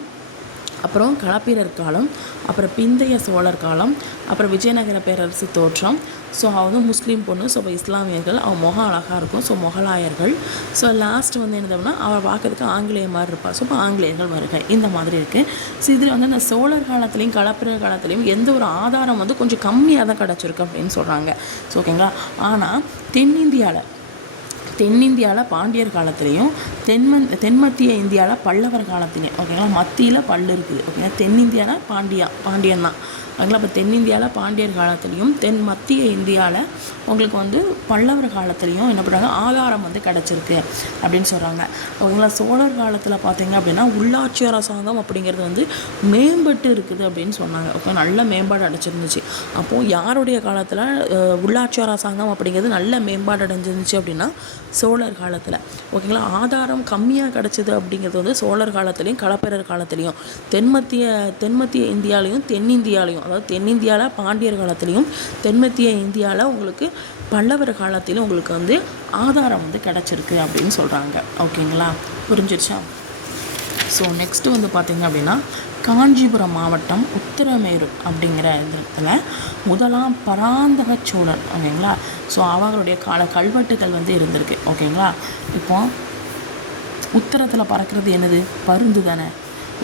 அப்புறம் களப்பிரர் காலம், அப்புறம் பிந்தைய சோழர் காலம், அப்புறம் விஜயநகர பேரரசு தோற்றம். ஸோ அவள் வந்து முஸ்லீம் பொண்ணு, ஸோ இப்போ இஸ்லாமியர்கள், அவள் முகம் அழகாக இருக்கும், ஸோ முகலாயர்கள். ஸோ லாஸ்ட் வந்து என்னதுன்னா அவள் பார்க்கறதுக்கு ஆங்கிலேய மாதிரி இருப்பாள், ஸோ இப்போ ஆங்கிலேயர்கள் வருகை, இந்த மாதிரி இருக்குது. ஸோ இதில் வந்து இந்த சோழர் காலத்துலேயும் களப்பிரர் காலத்துலேயும் எந்த ஒரு ஆதாரம் வந்து கொஞ்சம் கம்மியாக தான் கிடச்சிருக்கு அப்படின்னு சொல்கிறாங்க. ஸோ ஓகேங்களா. ஆனால் தென்னிந்தியாவில் பாண்டியர் காலத்துலேயும் தென்மத்திய இந்தியாவில் பல்லவர் காலத்துலேயும், ஓகேங்களா, மத்தியில் பல்லு இருக்குது. ஓகேங்களா. தென்னிந்தியாவில் பாண்டியன் தான். ஓகேங்களா. இப்போ தென்னிந்தியாவில் பாண்டியர் காலத்துலேயும் தென் மத்திய இந்தியாவில் உங்களுக்கு வந்து பல்லவர் காலத்துலேயும் என்ன பண்ணுறாங்க, ஆதாரம் வந்து கிடச்சிருக்கு அப்படின்னு சொல்கிறாங்க. ஓகேங்களா. சோழர் காலத்தில் பார்த்தீங்க அப்படின்னா உள்ளாட்சி அரசாங்கம் அப்படிங்கிறது வந்து மேம்பட்டு இருக்குது அப்படின்னு சொன்னாங்க. ஓகே, நல்ல மேம்பாடு அடைச்சிருந்துச்சு. அப்போது யாருடைய காலத்தில் உள்ளாட்சி அரசாங்கம் அப்படிங்கிறது நல்ல மேம்பாடு அடைஞ்சிருந்துச்சு அப்படின்னா சோழர் காலத்தில். ஓகேங்களா. ஆதாரம் கம்மியாக கிடச்சிது அப்படிங்கிறது வந்து சோழர் காலத்துலேயும் களப்பிரர் காலத்துலேயும், தென்மத்திய இந்தியாவிலையும் தென்னிந்தியாலையும், அதாவது தென்னிந்தியாவில் பாண்டியர் காலத்துலேயும் தென்மத்திய இந்தியாவில் உங்களுக்கு பல்லவர் காலத்திலும் உங்களுக்கு வந்து ஆதாரம் வந்து கிடச்சிருக்கு அப்படின்னு சொல்கிறாங்க. ஓகேங்களா. புரிஞ்சிருச்சா. ஸோ நெக்ஸ்ட்டு வந்து பார்த்திங்க அப்படின்னா காஞ்சிபுரம் மாவட்டம் உத்திரமேரூர் அப்படிங்கிற இடத்துல முதலாம் பராந்தக சோழர். ஓகேங்களா. ஸோ அவங்களுடைய கல்வெட்டுகள் வந்து இருந்திருக்கு. ஓகேங்களா. இப்போ உத்தரத்தில் பறக்கிறது என்னது, பருந்து தானே.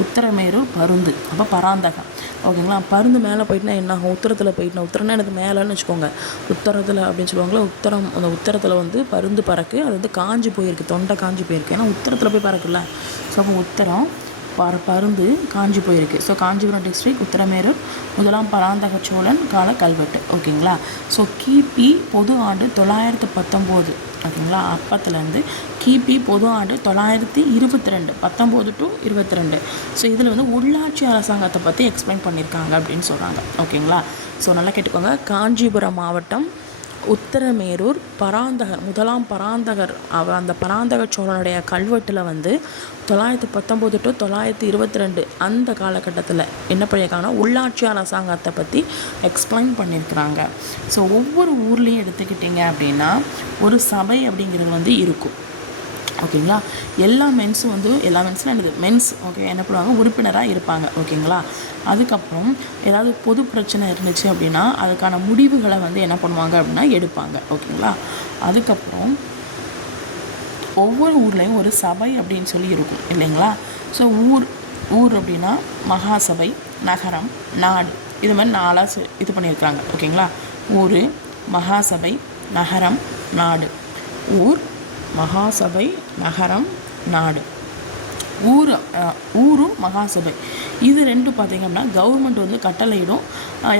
உத்தரமேரூர் பருந்து, அப்போ பராந்தகம். ஓகேங்களா. பருந்து மேலே போயிட்டுனா என்ன ஆகும், உத்தரத்தில் போயிட்டுனா, உத்தரம்னா எனக்கு மேலேன்னு வச்சுக்கோங்க, உத்தரத்தில் அப்படின்னு சொல்லுவாங்களா. உத்தரம், அந்த உத்தரத்தில் வந்து பருந்து பறக்கு, அது வந்து காஞ்சி போயிருக்கு, தொண்டை காஞ்சி போயிருக்கு, ஏன்னா உத்தரத்தில் போய் பறக்குல்ல. ஸோ அப்போ உத்தரம் பருந்து காஞ்சி போயிருக்கு. ஸோ காஞ்சிபுரம் டிஸ்ட்ரிக்ட், உத்தரமேரூர், முதலாம் பராந்தக சோழன் கால கல்வெட்டு. ஓகேங்களா. ஸோ கிபி பொது ஆண்டு 919. ஓகேங்களா. அப்பத்துலேருந்து கிபி பொது ஆண்டு 922, 19 to 22. ஸோ இதில் வந்து உள்ளாட்சி அரசாங்கத்தை பற்றி எக்ஸ்பிளைன் பண்ணியிருக்காங்க அப்படின்னு சொல்கிறாங்க. ஓகேங்களா. ஸோ நல்லா கேட்டுக்கோங்க. காஞ்சிபுரம் மாவட்டம், உத்தரமேரூர், பராந்தகர், முதலாம் பராந்தகர், அந்த பராந்தக சோழனுடைய கல்வெட்டில் வந்து 919 to 922 அந்த காலகட்டத்தில் என்ன பண்ணியிருக்காங்கன்னா உள்ளாட்சி அரசாங்கத்தை பற்றி எக்ஸ்பிளைன் பண்ணியிருக்கிறாங்க. ஸோ ஒவ்வொரு ஊர்லேயும் எடுத்துக்கிட்டிங்க அப்படின்னா ஒரு சபை அப்படிங்கிறது வந்து இருக்கும். ஓகேங்களா. எல்லா மென்ஸும் வந்து எல்லா மென்ஸ்லாம் என்னது மென்ஸ் ஓகே என்ன பண்ணுவாங்க, உறுப்பினராக இருப்பாங்க. ஓகேங்களா. அதுக்கப்புறம் ஏதாவது பொது பிரச்சனை இருந்துச்சு அப்படின்னா அதுக்கான முடிவுகளை வந்து என்ன பண்ணுவாங்க அப்படின்னா எடுப்பாங்க. ஓகேங்களா. அதுக்கப்புறம் ஒவ்வொரு ஊர்லேயும் ஒரு சபை அப்படின்னு சொல்லி இருக்கும் இல்லைங்களா. ஸோ ஊர் அப்படின்னா மகாசபை, நகரம், நாடு, இது மாதிரி 4 இது பண்ணியிருக்காங்க. ஓகேங்களா. ஊர், மகாசபை, நகரம், நாடு. ஊர், மகாசபை, நகரம், நாடு. ஊரும் மகாசபை இது 2 பார்த்திங்க அப்படின்னா கவர்மெண்ட் வந்து கட்டளையிடும்.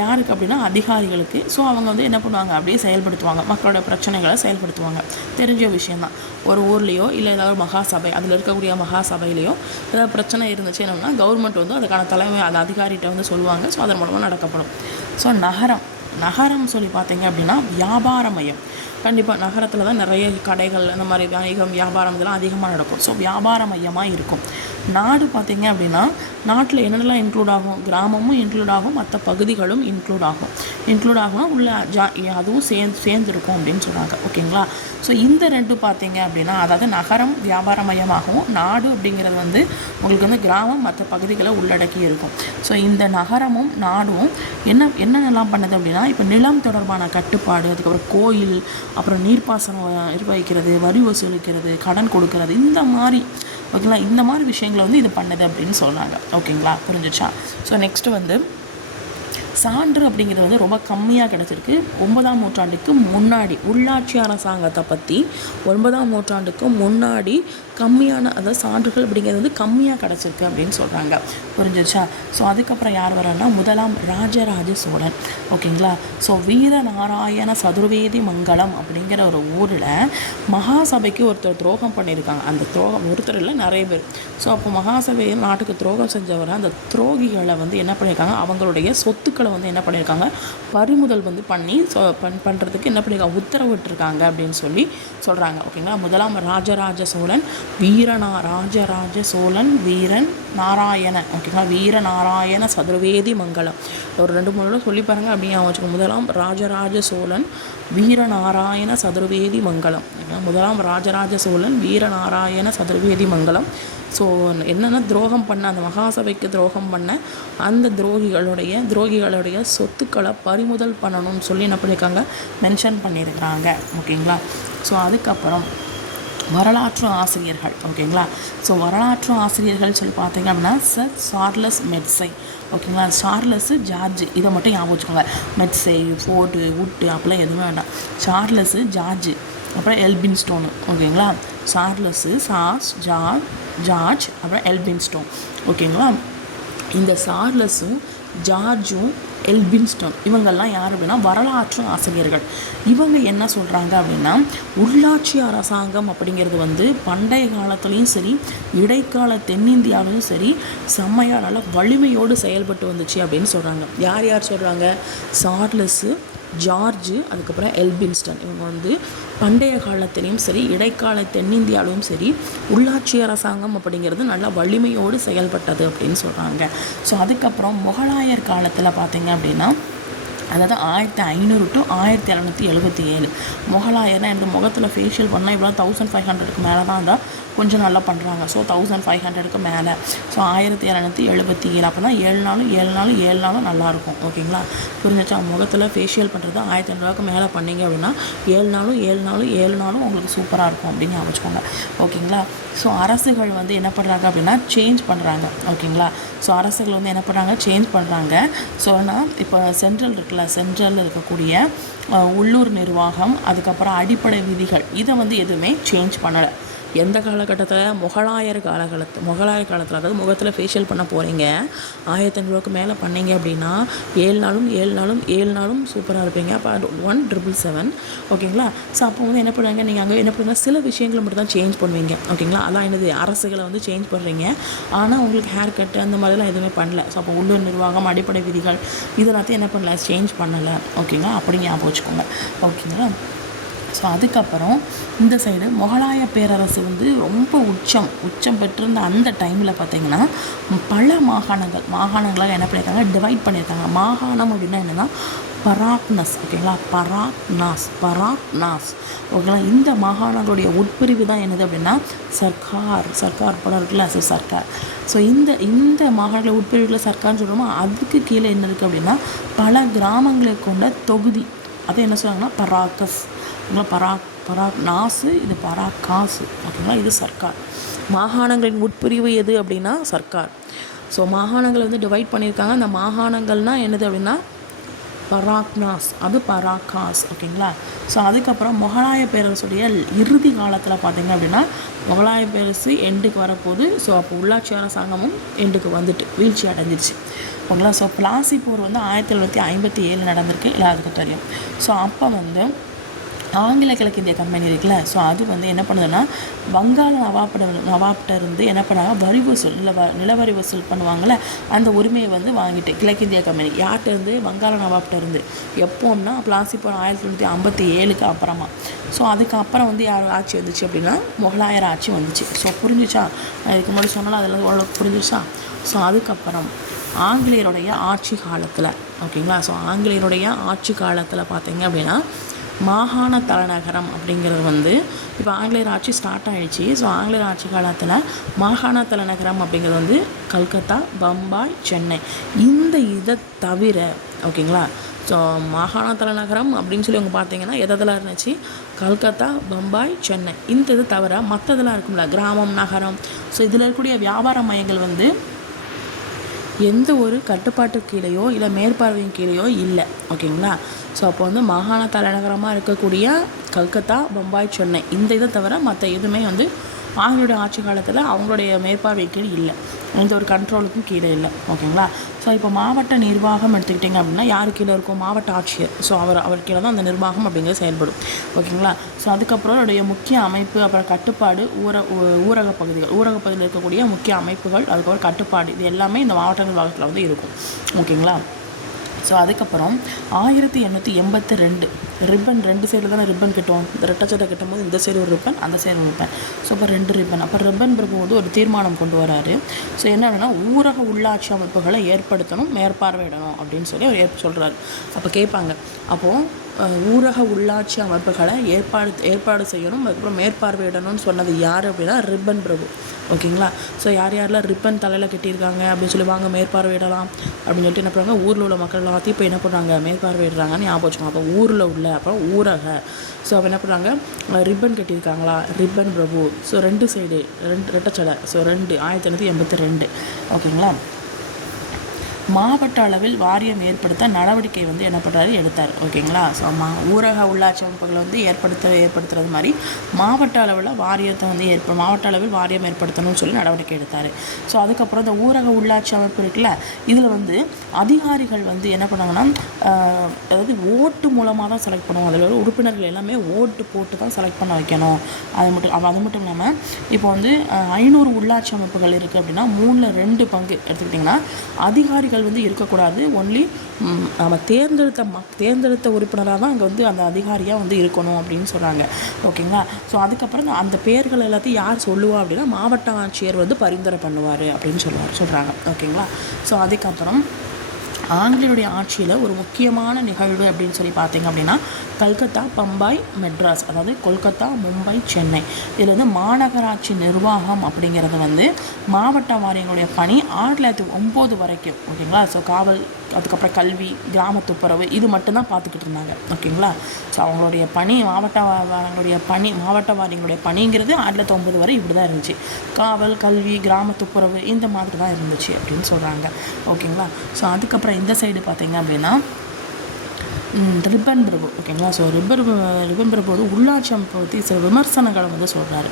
யாருக்கு அப்படின்னா அதிகாரிகளுக்கு. ஸோ அவங்க வந்து என்ன பண்ணுவாங்க, அப்படியே செயல்படுத்துவாங்க, மக்களோட பிரச்சனைகளை செயல்படுத்துவாங்க. தெரிஞ்ச விஷயந்தான். ஒரு ஊர்லேயோ இல்லை ஏதாவது மகாசபை, அதில் இருக்கக்கூடிய மகாசபையிலையோ ஏதாவது பிரச்சனை இருந்துச்சு என்னன்னா கவர்மெண்ட் வந்து அதுக்கான தலைமை அந்த அதிகாரிகிட்ட வந்து சொல்லுவாங்க. ஸோ அதன் மூலமாக நடக்கப்படும். ஸோ நகரம் சொல்லி பார்த்தீங்க அப்படின்னா வியாபார மையம். கண்டிப்பாக நகரத்தில் தான் நிறைய கடைகள் அந்த மாதிரி வியாபாரம் இதெல்லாம் அதிகமாக நடக்கும். ஸோ வியாபார மையமாக இருக்கும். நாடு பார்த்திங்க அப்படின்னா நாட்டில் என்னென்னலாம் இன்க்ளூட் ஆகும், கிராமமும் இன்க்ளூட் ஆகும், மற்ற பகுதிகளும் இன்க்ளூட் ஆகும்னா உள்ள அதுவும் சேர்ந்துருக்கும் அப்படின்னு சொல்கிறாங்க. ஓகேங்களா. ஸோ இந்த 2 பார்த்திங்க அப்படின்னா அதாவது நகரம் வியாபார மையமாகவும், நாடு அப்படிங்கிறது வந்து உங்களுக்கு வந்து கிராமம் மற்ற பகுதிகளை உள்ளடக்கி இருக்கும். ஸோ இந்த நகரமும் நாடும் என்னென்னலாம் பண்ணுது அப்படின்னா இப்போ நிலம் தொடர்பான கட்டுப்பாடு, அதுக்கப்புறம் கோயில், அப்புறம் நீர்ப்பாசனம் நிர்வகிக்கிறது, வரி வசூலிக்கிறது, கடன் கொடுக்கறது, இந்த மாதிரி ஓகேங்களா, இந்த மாதிரி விஷயங்களை வந்து இது பண்ணுது அப்படின்னு சொல்கிறாங்க. ஓகேங்களா. புரிஞ்சிச்சா. ஸோ நெக்ஸ்ட்டு வந்து சான்று அப்படிங்கிறது வந்து ரொம்ப கம்மியாக கிடச்சிருக்கு. 9ஆம் நூற்றாண்டுக்கு முன்னாடி உள்ளாட்சி அரசாங்கத்தை பற்றி 9ஆம் நூற்றாண்டுக்கு முன்னாடி கம்மியான அதாவது சான்றுகள் அப்படிங்கிறது வந்து கம்மியாக கிடச்சிருக்கு அப்படின்னு சொல்கிறாங்க. புரிஞ்சிச்சா. ஸோ அதுக்கப்புறம் யார் வரான்னா முதலாம் ராஜராஜ சோழன். ஓகேங்களா. ஸோ வீரநாராயண சதுர்வேதி மங்கலம் அப்படிங்கிற ஒரு ஊரில் மகாசபைக்கு ஒருத்தர் துரோகம் பண்ணியிருக்காங்க. அந்த துரோகம் ஒருத்தர் இல்லை, நிறைய பேர். ஸோ அப்போ மகாசபையில் நாட்டுக்கு துரோகம் செஞ்சவரை அந்த துரோகிகளை வந்து என்ன பண்ணியிருக்காங்க, அவங்களுடைய சொத்துக்களை வந்து என்ன பண்ணியிருக்காங்க, பறிமுதல் வந்து பண்ணி பண்ணுறதுக்கு என்ன பண்ணியிருக்காங்க, உத்தரவிட்டிருக்காங்க அப்படின்னு சொல்லி சொல்கிறாங்க. ஓகேங்களா. முதலாம் ராஜராஜ சோழன் ராஜராஜ சோழன் வீரன் நாராயண. ஓகேங்களா. வீரநாராயண சதுர்வேதி மங்கலம். ஒரு 2-3 சொல்லி பாருங்கள் அப்படின்னு வச்சுக்கோங்க. முதலாம் ராஜராஜ சோழன் வீரநாராயண சதுர்வேதி மங்கலம். முதலாம் ராஜராஜ சோழன் வீரநாராயண சதுர்வேதி மங்கலம். ஸோ என்னென்னா துரோகம் பண்ண அந்த மகாசபைக்கு துரோகம் பண்ண அந்த துரோகிகளுடைய சொத்துக்களை பறிமுதல் பண்ணணும்னு சொல்லி என்ன பண்ணியிருக்காங்க, மென்ஷன் பண்ணியிருக்கிறாங்க. ஓகேங்களா. ஸோ அதுக்கப்புறம் வரலாற்று ஆசிரியர்கள். ஓகேங்களா. ஸோ வரலாற்று ஆசிரியர்கள் சொல்லி பார்த்தீங்க அப்படின்னா சர் சார்லஸ் மெட்ஸை. ஓகேங்களா. சார்லஸு ஜார்ஜ், இதை மட்டும் ஞாபகம் வச்சுக்கோங்க. மெட்ஸை, ஃபோர்டு, வுட்டு அப்போலாம் எதுவுமே வேண்டாம். சார்லஸு, ஜார்ஜ், அப்புறம் எல்பின்ஸ்டோனு. ஓகேங்களா. சார்லஸு, ஜார்ஜ், அப்புறம் எல்பின்ஸ்டோன். ஓகேங்களா. இந்த சார்லஸும் ஜார்ஜும் எல்பின்ஸ்டோன் இவங்கெல்லாம் யார் அப்படின்னா வரலாற்று ஆசிரியர்கள். இவங்க என்ன சொல்கிறாங்க அப்படின்னா உள்ளாட்சி அரசாங்கம் அப்படிங்கிறது வந்து பண்டைய காலத்துலேயும் சரி இடைக்கால தென்னிந்தியாவிலும் சரி செம்மையாக நல்ல வலிமையோடு செயல்பட்டு வந்துச்சு அப்படின்னு சொல்கிறாங்க. யார் சொல்கிறாங்க, சார்லஸு, ஜார்ஜு, அதுக்கப்புறம் எல்பின்ஸ்டன். இவங்க வந்து பண்டைய காலத்திலையும் சரி இடைக்கால தென்னிந்தியாவிலும் சரி உள்ளாட்சி அரசாங்கம் அப்படிங்கிறது நல்லா வலிமையோடு செயல்பட்டது அப்படின்னு சொல்கிறாங்க. ஸோ அதுக்கப்புறம் முகலாயர் காலத்தில் பார்த்திங்க அப்படின்னா அதாவது 1500 to 1777. முகலாயர்னா இந்த முகத்தில் ஃபேஷியல் பண்ணால் இவ்வளோ 1500க்கு மேலே தான் இருந்தால் கொஞ்சம் நல்லா பண்ணுறாங்க. ஸோ 1500க்கு மேலே. ஸோ 1777 அப்போ தான் 7 நாளும் நல்லாயிருக்கும். ஓகேங்களா, புரிஞ்சிச்சா? முகத்தில் ஃபேஷியல் பண்ணுறது 1500க்கு மேலே பண்ணிங்க அப்படின்னா 7 நாளும் உங்களுக்கு சூப்பராக இருக்கும் அப்படின்னு ஞாபகம். ஓகேங்களா. ஸோ அரசுகள் வந்து என்ன பண்ணுறாங்க அப்படின்னா சேஞ்ச் பண்ணுறாங்க. ஓகேங்களா. ஸோ அரசுகள் வந்து என்ன பண்ணுறாங்க, சேஞ்ச் பண்ணுறாங்க. ஸோ நான் இப்போ சென்ட்ரலில் இருக்கக்கூடிய உள்ளூர் நிர்வாகம், அதுக்கப்புறம் அடிப்படை விதிகள், இதை வந்து எதுவுமே சேஞ்ச் பண்ணலை. எந்த காலகட்டத்தில்? முகலாயர் காலத்தில் அதாவது முகத்தில் ஃபேஷியல் பண்ண போகிறீங்க 1500க்கு மேலே பண்ணீங்க அப்படின்னா 7 நாளும் சூப்பராக இருப்பீங்க. அப்போ 1777. ஓகேங்களா. ஸோ அப்போ வந்து என்ன பண்ணுவாங்க, நீங்கள் அங்கே என்ன பண்ணுங்கள், சில விஷயங்களை மட்டும் தான் சேஞ்ச் பண்ணுவீங்க. ஓகேங்களா. அதான் என்னது, அரசுகளை வந்து சேஞ்ச் பண்ணுறீங்க. ஆனால் உங்களுக்கு ஹேர் கட்டு அந்த மாதிரிலாம் எதுவுமே பண்ணல. ஸோ அப்போ உள்ளூர் நிர்வாகம், அடிப்படை விதிகள் இதெல்லாத்தையும் என்ன பண்ணல, சேஞ்ச் பண்ணலை. ஓகேங்களா. அப்படி ஞாபகம் வச்சுக்கோங்க. ஓகேங்களா. ஸோ அதுக்கப்புறம் இந்த சைடு முகலாய பேரரசு வந்து ரொம்ப உச்சம் பெற்றிருந்த அந்த டைமில் பார்த்திங்கன்னா பல மாகாணங்களாக என்ன பண்ணியிருக்காங்க, டிவைட் பண்ணியிருக்காங்க. மாகாணம் அப்படின்னா என்னென்னா பராக்னஸ். ஓகேங்களா, பராக்னாஸ். ஓகேங்களா. இந்த மாகாணங்களுடைய உட்பிரிவு தான் என்னது அப்படின்னா சர்க்கார் படம் இருக்குல்ல, ஸோ சர்க்கார். ஸோ இந்த மாகாணங்களை உட்பிரிவுகளில் சர்க்கார்னு சொல்கிறோமோ அதுக்கு கீழே என்ன இருக்குது அப்படின்னா பல கிராமங்களை கொண்ட தொகுதி. அதை என்ன சொல்கிறாங்கன்னா பராக்கஸ். பராக்னாஸு, இது பராக்காசு. ஓகேங்களா. இது சர்க்கார். மாகாணங்களின் உட்பிரிவு எது அப்படின்னா சர்க்கார். ஸோ மாகாணங்களை வந்து டிவைட் பண்ணியிருக்காங்க. அந்த மாகாணங்கள்னால் என்னது அப்படின்னா பராக்னாஸ், அது பராக்காஸ். ஓகேங்களா. ஸோ அதுக்கப்புறம் முகலாய பேரரசுடைய இறுதி காலத்தில் பார்த்திங்க அப்படின்னா முகலாய பேரரசு எண்டுக்கு வரப்போகுது. ஸோ அப்போ உள்ளாட்சி அரசாங்கமும் எண்டுக்கு வந்துட்டு வீழ்ச்சி அடைஞ்சிருச்சு. ஓகேங்களா. ஸோ பிளாசி போர் வந்து 1757 நடந்திருக்கு, எல்லாத்துக்கும் தெரியும். ஸோ அப்போ வந்து ஆங்கில கிழக்கிந்திய கம்பெனி இருக்குல்ல, ஸோ அது வந்து என்ன பண்ணுதுன்னா வங்காள நவாப்கிட்ட இருந்து என்ன பண்ணாங்க, வரி வசூல் நிலவரி வசூல் பண்ணுவாங்கள்ல, அந்த உரிமையை வந்து வாங்கிட்டு கிழக்கிந்திய கம்பெனி யார்கிட்ட இருந்து, வங்காள நவாப்கிட்ட இருந்து. எப்போன்னா பிளாசி போர் 1857க்கு அப்புறமா. ஸோ அதுக்கப்புறம் வந்து யார் ஆட்சி வந்துச்சு அப்படின்னா முகலாயர் ஆட்சி வந்துச்சு. ஸோ புரிஞ்சிச்சா? இதுக்கு முன்னாடி சொன்னாலும் அதெல்லாம் ஓரளவுக்கு புரிஞ்சிச்சா? ஸோ அதுக்கப்புறம் ஆங்கிலேயருடைய ஆட்சி காலத்தில், ஓகேங்களா. ஸோ ஆங்கிலேயருடைய ஆட்சி காலத்தில் பார்த்தீங்க அப்படின்னா மாகாண தலைநகரம் அப்படிங்கிறது வந்து இப்போ ஆங்கிலேயர் ஆட்சி ஸ்டார்ட் ஆகிடுச்சு. ஸோ ஆங்கிலேயர் ஆட்சி காலத்தில் மாகாண தலைநகரம் அப்படிங்கிறது வந்து கல்கத்தா, பம்பாய், சென்னை. இதை தவிர ஓகேங்களா. ஸோ மாகாண தலைநகரம் அப்படின்னு சொல்லி அவங்க பார்த்தீங்கன்னா எதெல்லாம் இருந்துச்சு, கல்கத்தா, பம்பாய், சென்னை. இது தவிர மற்றதெல்லாம் இருக்கும்ல, கிராமம், நகரம். ஸோ இதில் இருக்கக்கூடிய வியாபார மையங்கள் வந்து எந்த ஒரு கட்டுப்பாட்டு கீழேயோ இல்லை மேற்பார்வையின் கீழேயோ இல்லை. ஓகேங்களா. ஸோ அப்போ வந்து மாகாண தலைநகரமாக இருக்கக்கூடிய கல்கத்தா, பம்பாய், சென்னை இதை தவிர மற்ற எதுவுமே வந்து அவங்களுடைய ஆட்சி காலத்தில் அவங்களுடைய மேற்பார்வை கீழ் இல்லை, எந்த ஒரு கண்ட்ரோலுக்கும் கீழே இல்லை. ஓகேங்களா. ஸோ இப்போ மாவட்ட நிர்வாகம் எடுத்துக்கிட்டிங்க அப்படின்னா யார் கீழே இருக்கும், மாவட்ட ஆட்சியர். ஸோ அவர் கீழே தான் அந்த நிர்வாகம் அப்படிங்கிறது செயல்படும். ஓகேங்களா. ஸோ அதுக்கப்புறம் அவருடைய முக்கிய அமைப்பு, அப்புறம் கட்டுப்பாடு, ஊரக பகுதியில் இருக்கக்கூடிய முக்கிய அமைப்புகள், அதுக்கப்புறம் கட்டுப்பாடு, இது எல்லாமே இந்த மாவட்ட நிர்வாகத்தில் வந்து இருக்கும். ஓகேங்களா. ஸோ அதுக்கப்புறம் 1882 ரிப்பன் 2 சைடில் தானே ரிப்பன் கட்டுவோம். இந்த ரெட்டச்சட்டை கட்டும்போது இந்த சைடு ஒரு ரிப்பன், அந்த சைடு ஒரு ரிப்பன். ஸோ இப்போ 2 ரிப்பன். அப்போ ரிப்பன் பிரபு வந்து ஒரு தீர்மானம் கொண்டு வராரு. ஸோ என்னன்னா ஊரக உள்ளாட்சி அமைப்புகளை ஏற்படுத்தணும், மேற்பார்வையிடணும் அப்படின்னு சொல்லி அவர் சொல்கிறாரு. அப்போ கேட்பாங்க, அப்போது ஊரக உள்ளாட்சி அமைப்புகளை ஏற்பாடு செய்யணும், அதுக்கப்புறம் மேற்பார்வையிடணும்னு சொன்னது யார் அப்படின்னா ரிப்பன் பிரபு. ஓகேங்களா. ஸோ யாரெல்லாம் ரிப்பன் தலையில் கட்டியிருக்காங்க அப்படின்னு சொல்லி வாங்க மேற்பார்வையிடலாம் அப்படின்னு சொல்லிட்டு என்ன பண்ணுறாங்க, ஊரில் உள்ள மக்கள் எல்லாத்தையும் இப்போ என்ன பண்ணுறாங்க, மேற்பார்வையிடுறாங்கன்னு ஞாபகம் வச்சுக்கோங்க. அப்போ ஊரில் உள்ள அப்புறம் ஊரக. ஸோ அப்போ என்ன பண்ணுறாங்க, ரிப்பன் கட்டியிருக்காங்களா, ரிப்பன் பிரபு. ஸோ 2 சைடு ரெட்டச்சடை. ஸோ 1882. ஓகேங்களா. மாவட்ட அளவில் வாரியம் ஏற்படுத்த நடவடிக்கை வந்து என்ன பண்ணுறாரு, எடுத்தார். ஓகேங்களா. ஸோ ஊரக உள்ளாட்சி அமைப்புகளை வந்து ஏற்படுத்துறது மாதிரி மாவட்ட அளவில் வாரியத்தை வந்து மாவட்ட அளவில் வாரியம் ஏற்படுத்தணும்னு சொல்லி நடவடிக்கை எடுத்தார். ஸோ அதுக்கப்புறம் இந்த ஊரக உள்ளாட்சி அமைப்பு இருக்குல்ல, இதில் வந்து அதிகாரிகள் வந்து என்ன பண்ணாங்கன்னா அதாவது ஓட்டு மூலமாக தான் செலக்ட் பண்ணுவோம். அதில் உறுப்பினர்கள் எல்லாமே ஓட்டு போட்டு தான் செலக்ட் பண்ண வைக்கணும். அது மட்டும் இல்லாமல் இப்போ வந்து 500 உள்ளாட்சி அமைப்புகள் இருக்குது அப்படின்னா 3/2 பங்கு எடுத்துக்கிட்டிங்கன்னா அதிகாரிகள் வந்து இருக்கக்கூடாது. ஒன்லி நம்ம தேர்ந்தெடுத்த உறுப்பினராக தான் அங்கே வந்து அந்த அதிகாரியாக வந்து இருக்கணும் அப்படின்னு சொல்கிறாங்க. ஓகேங்களா. ஸோ அதுக்கப்புறம் அந்த பேர்கள் எல்லாத்தையும் யார் சொல்லுவா அப்படின்னா மாவட்ட ஆட்சியர் வந்து பரிந்துரை பண்ணுவார் அப்படின்னு சொல்கிறாங்க. ஓகேங்களா. ஸோ அதுக்கப்புறம் ஆங்கிலேயருடைய ஆட்சியில் ஒரு முக்கியமான நிகழ்வு அப்படின்னு சொல்லி பார்த்தீங்க அப்படின்னா கல்கத்தா, பம்பாய், மெட்ராஸ், அதாவது கொல்கத்தா, மும்பை, சென்னை, இதில் வந்து மாநகராட்சி நிர்வாகம் அப்படிங்கிறது வந்து மாவட்ட வாரியங்களுடைய பணி 1909 வரைக்கும், ஓகேங்களா. ஸோ காவல், அதுக்கப்புறம் கல்வி, கிராம துப்புரவு, இது மட்டும்தான் பார்த்துக்கிட்டு இருந்தாங்க, ஓகேங்களா. ஸோ அவங்களுடைய பணி மாவட்ட வாரியங்களுடைய பணிங்கிறது 1909 வரை இப்படி தான் இருந்துச்சு. காவல், கல்வி, கிராம துப்புரவு இந்த மாதிரி தான் இருந்துச்சு அப்படின்னு சொல்கிறாங்க, ஓகேங்களா. ஸோ அதுக்கப்புறம் இந்த சைடு பார்த்தீங்க அப்படின்னா ரிப்பன் பிரபு, ஓகேங்களா. ஸோ ரிப்பன் பிரபு வந்து உள்ளாட்சி அமைப்பை பற்றி சில விமர்சனங்களை வந்து சொல்கிறாரு,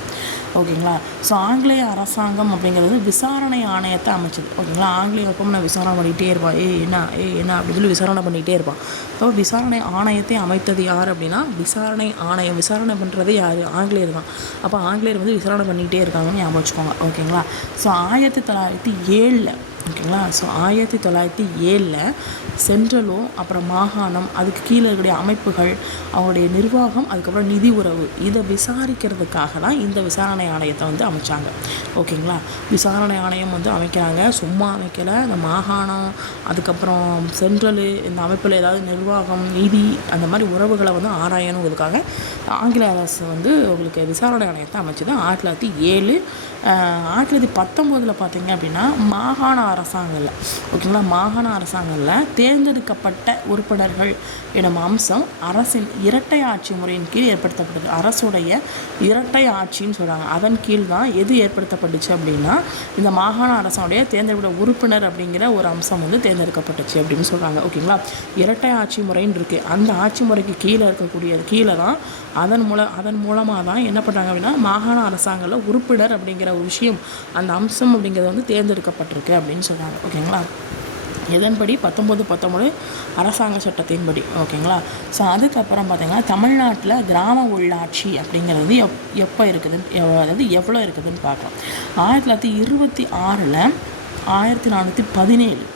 ஓகேங்களா. ஸோ ஆங்கிலேய அரசாங்கம் அப்படிங்கிறது விசாரணை ஆணையத்தை அமைச்சது, ஓகேங்களா. ஆங்கிலேய எப்போ விசாரணை பண்ணிகிட்டே இருப்பான், என்ன அப்படின்னு சொல்லி விசாரணை பண்ணிகிட்டே இருப்பான். ஸோ விசாரணை ஆணையத்தை அமைத்தது யார் அப்படின்னா விசாரணை பண்ணுறது யார்? ஆங்கிலேயர் தான். அப்போ ஆங்கிலேயர் வந்து விசாரணை பண்ணிகிட்டே இருக்காங்கன்னு ஞாபகம் வச்சுக்கோங்க, ஓகேங்களா. ஸோ 1907, ஓகேங்களா. ஸோ 1907 சென்ட்ரலோ, அப்புறம் மாகாணம், அதுக்கு கீழே இருக்கக்கூடிய அமைப்புகள், அவங்களுடைய நிர்வாகம், அதுக்கப்புறம் நிதி உறவு, இதை விசாரிக்கிறதுக்காக தான் இந்த விசாரணை ஆணையத்தை வந்து அமைச்சாங்க, ஓகேங்களா. விசாரணை ஆணையம் வந்து அமைக்கிறாங்க, சும்மா அமைக்கலை. இந்த மாகாணம், அதுக்கப்புறம் சென்ட்ரலு, இந்த அமைப்பில் ஏதாவது நிர்வாகம், நிதி, அந்த மாதிரி உறவுகளை வந்து ஆராயணுங்கிறதுக்காக ஆங்கில அரசு வந்து உங்களுக்கு விசாரணை ஆணையத்தை அமைச்சது 1907. 1919 பார்த்தீங்க அப்படின்னா மாகாண அரசாங்கத்தில், ஓகேங்களா, மாகாண அரசாங்கத்தில் தேர்ந்தெடுக்கப்பட்ட உறுப்பினர்கள் எனும் அம்சம் அரசின் இரட்டை ஆட்சி முறையின் கீழ் ஏற்படுத்தப்பட்டது. அரசுடைய இரட்டை ஆட்சின்னு சொல்கிறாங்க. அதன் கீழ் தான் எது ஏற்படுத்தப்பட்டுச்சு அப்படின்னா இந்த மாகாண அரசாவுடைய தேர்ந்தெடுக்கப்பட்ட உறுப்பினர் அப்படிங்கிற ஒரு அம்சம் வந்து தேர்ந்தெடுக்கப்பட்டுச்சு அப்படின்னு சொல்கிறாங்க, ஓகேங்களா. இரட்டை ஆட்சி முறைன்னு இருக்குது. அந்த ஆட்சி முறைக்கு கீழே தான் அதன் மூலமாக தான் என்ன பண்ணுறாங்க அப்படின்னா மாகாண அரசாங்கத்தில் உறுப்பினர் அப்படிங்கிற ஒரு விஷயம், அந்த அம்சம் அப்படிங்கிறது வந்து தேர்ந்தெடுக்கப்பட்டிருக்கு அப்படின்னு சொல்கிறாங்க, ஓகேங்களா. எதன்படி? 1919 அரசாங்க சட்டத்தின்படி, ஓகேங்களா. ஸோ அதுக்கப்புறம் பார்த்திங்கன்னா தமிழ்நாட்டில் கிராம உள்ளாட்சி அப்படிங்கிறது எப்போ இருக்குதுன்னு, அதாவது எவ்வளோ இருக்குதுன்னு பார்க்கலாம். 1926 1417,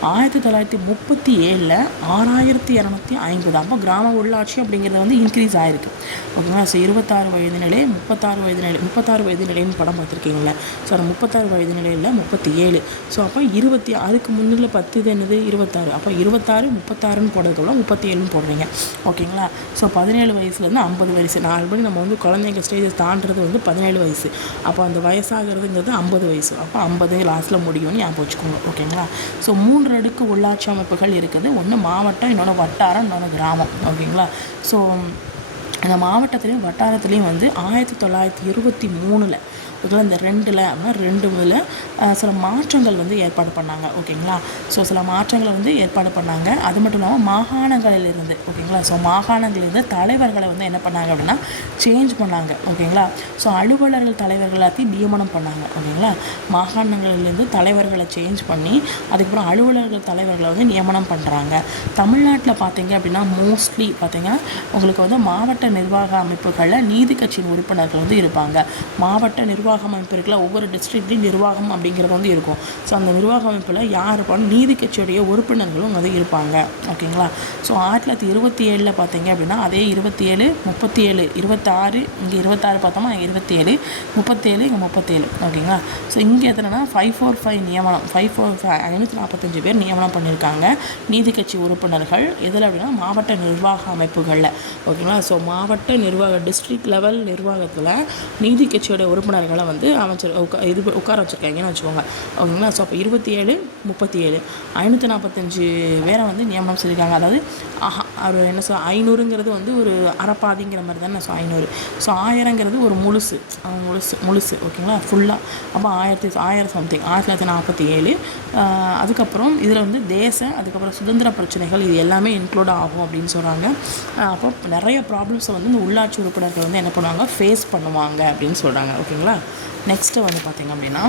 1937 6250. அப்போ கிராம உள்ளாட்சி அப்படிங்கிறது வந்து இன்க்ரீஸ் ஆகிருக்கு, ஓகேங்களா. ஸோ 26 வயது நிலை, 36 வயது நிலைன்னு படம் பார்த்துருக்கீங்களா. ஸோ 36 வயது நிலையில் 37. ஸோ அப்போ அதுக்கு முன்னில் 10 இது என்னது 26. அப்போ 26 36ன்னு போடுறதுக்குள்ள 37ன்னு போடுறீங்க, ஓகேங்களா. ஸோ 17 வயசுலேருந்து 50 வயசு. ஆல்ரெடி நம்ம வந்து குழந்தைங்க ஸ்டேஜஸ் தாண்டுறது வந்து 17 வயசு. அப்போ அந்த வயசாகிறதுங்கிறது 50 வயசு. அப்போ 50 லாஸ்ட்டில் முடியும்னு ஞாபகம் வச்சுக்கோங்க, ஓகேங்களா. ஸோ 3 அடுக்கு உள்ளாட்சி அமைப்புகள் இருக்குது. ஒன்று மாவட்டம், இன்னொன்று வட்டாரம், இன்னொன்று கிராமம், ஓகேங்களா. ஸோ அந்த மாவட்டத்துலேயும் வட்டாரத்துலேயும் வந்து 1923 இந்த 2 அப்படின்னா 2 சில மாற்றங்கள் வந்து ஏற்பாடு பண்ணாங்க, ஓகேங்களா. ஸோ சில மாற்றங்களை வந்து ஏற்பாடு பண்ணாங்க. அது மட்டும் இல்லாமல் மாகாணங்களிலிருந்து, ஓகேங்களா. ஸோ மாகாணங்களிலிருந்து தலைவர்களை வந்து என்ன பண்ணாங்க அப்படின்னா சேஞ்ச் பண்ணாங்க, ஓகேங்களா. ஸோ அலுவலர்கள் தலைவர்கள் எல்லாத்தையும் நியமனம் பண்ணாங்க, ஓகேங்களா. மாகாணங்களிலிருந்து தலைவர்களை சேஞ்ச் பண்ணி அதுக்கப்புறம் அலுவலர்கள் தலைவர்களை வந்து நியமனம் பண்ணுறாங்க. தமிழ்நாட்டில் பார்த்தீங்க அப்படின்னா மோஸ்ட்லி பார்த்தீங்கன்னா உங்களுக்கு வந்து மாவட்ட நிர்வாக அமைப்புகளில் நீதி கட்சியின் உறுப்பினர்கள் வந்து இருப்பாங்க. மாவட்ட நிர்வாக அமைப்பு இருக்குல்ல, ஒவ்வொரு டிஸ்ட்ரிக்ட்லையும் நிர்வாகம் அப்படிங்கிறது வந்து இருக்கும். ஸோ அந்த நிர்வாக அமைப்பில் யார் இருப்பாங்க? நீதி கட்சியுடைய உறுப்பினர்களும் வந்து இருப்பாங்க, ஓகேங்களா. ஸோ 1927 பார்த்தீங்க அப்படின்னா அதே 27, 37, 26, இங்கே 26 பார்த்தோமா, 27, 37, இங்கே 37, ஓகேங்களா. ஸோ இங்கே எத்தனைனா 545 நியமனம், 545 பேர் நியமனம் பண்ணியிருக்காங்க நீதி கட்சி உறுப்பினர்கள். எதில் அப்படின்னா மாவட்ட நிர்வாக அமைப்புகளில், ஓகேங்களா. ஸோ மாவட்ட நிர்வாக டிஸ்ட்ரிக்ட் லெவல் நிர்வாகத்தில் நீதி கட்சியோட உறுப்பினர்களை வந்து உட்கார வச்சுருக்காங்கன்னு வச்சுக்கோங்க, ஓகேங்களா. ஸோ அப்போ 27, 37, 545 பேரை வந்து நியமனம் சொல்லியிருக்காங்க. அதாவது என்ன 500ங்கிறது வந்து ஒரு அரைப்பாதிங்கிற மாதிரி தானே. ஸோ 500, ஸோ 1000ங்கிறது ஒரு முழுசு, ஓகேங்களா, ஃபுல்லாக. அப்போ 1000 சம்திங் 1947. அதுக்கப்புறம் இதில் வந்து அதுக்கப்புறம் சுதந்திர பிரச்சனைகள் இது எல்லாமே இன்க்ளூட் ஆகும் அப்படின்னு சொல்கிறாங்க. அப்போ நிறைய ப்ராப்ளம்ஸை வந்து இந்த உள்ளாட்சி உறுப்பினர்கள் வந்து என்ன பண்ணுவாங்க, ஃபேஸ் பண்ணுவாங்க அப்படின்னு சொல்கிறாங்க, ஓகேங்களா. நெக்ஸ்ட்டு வந்து பார்த்திங்க அப்படின்னா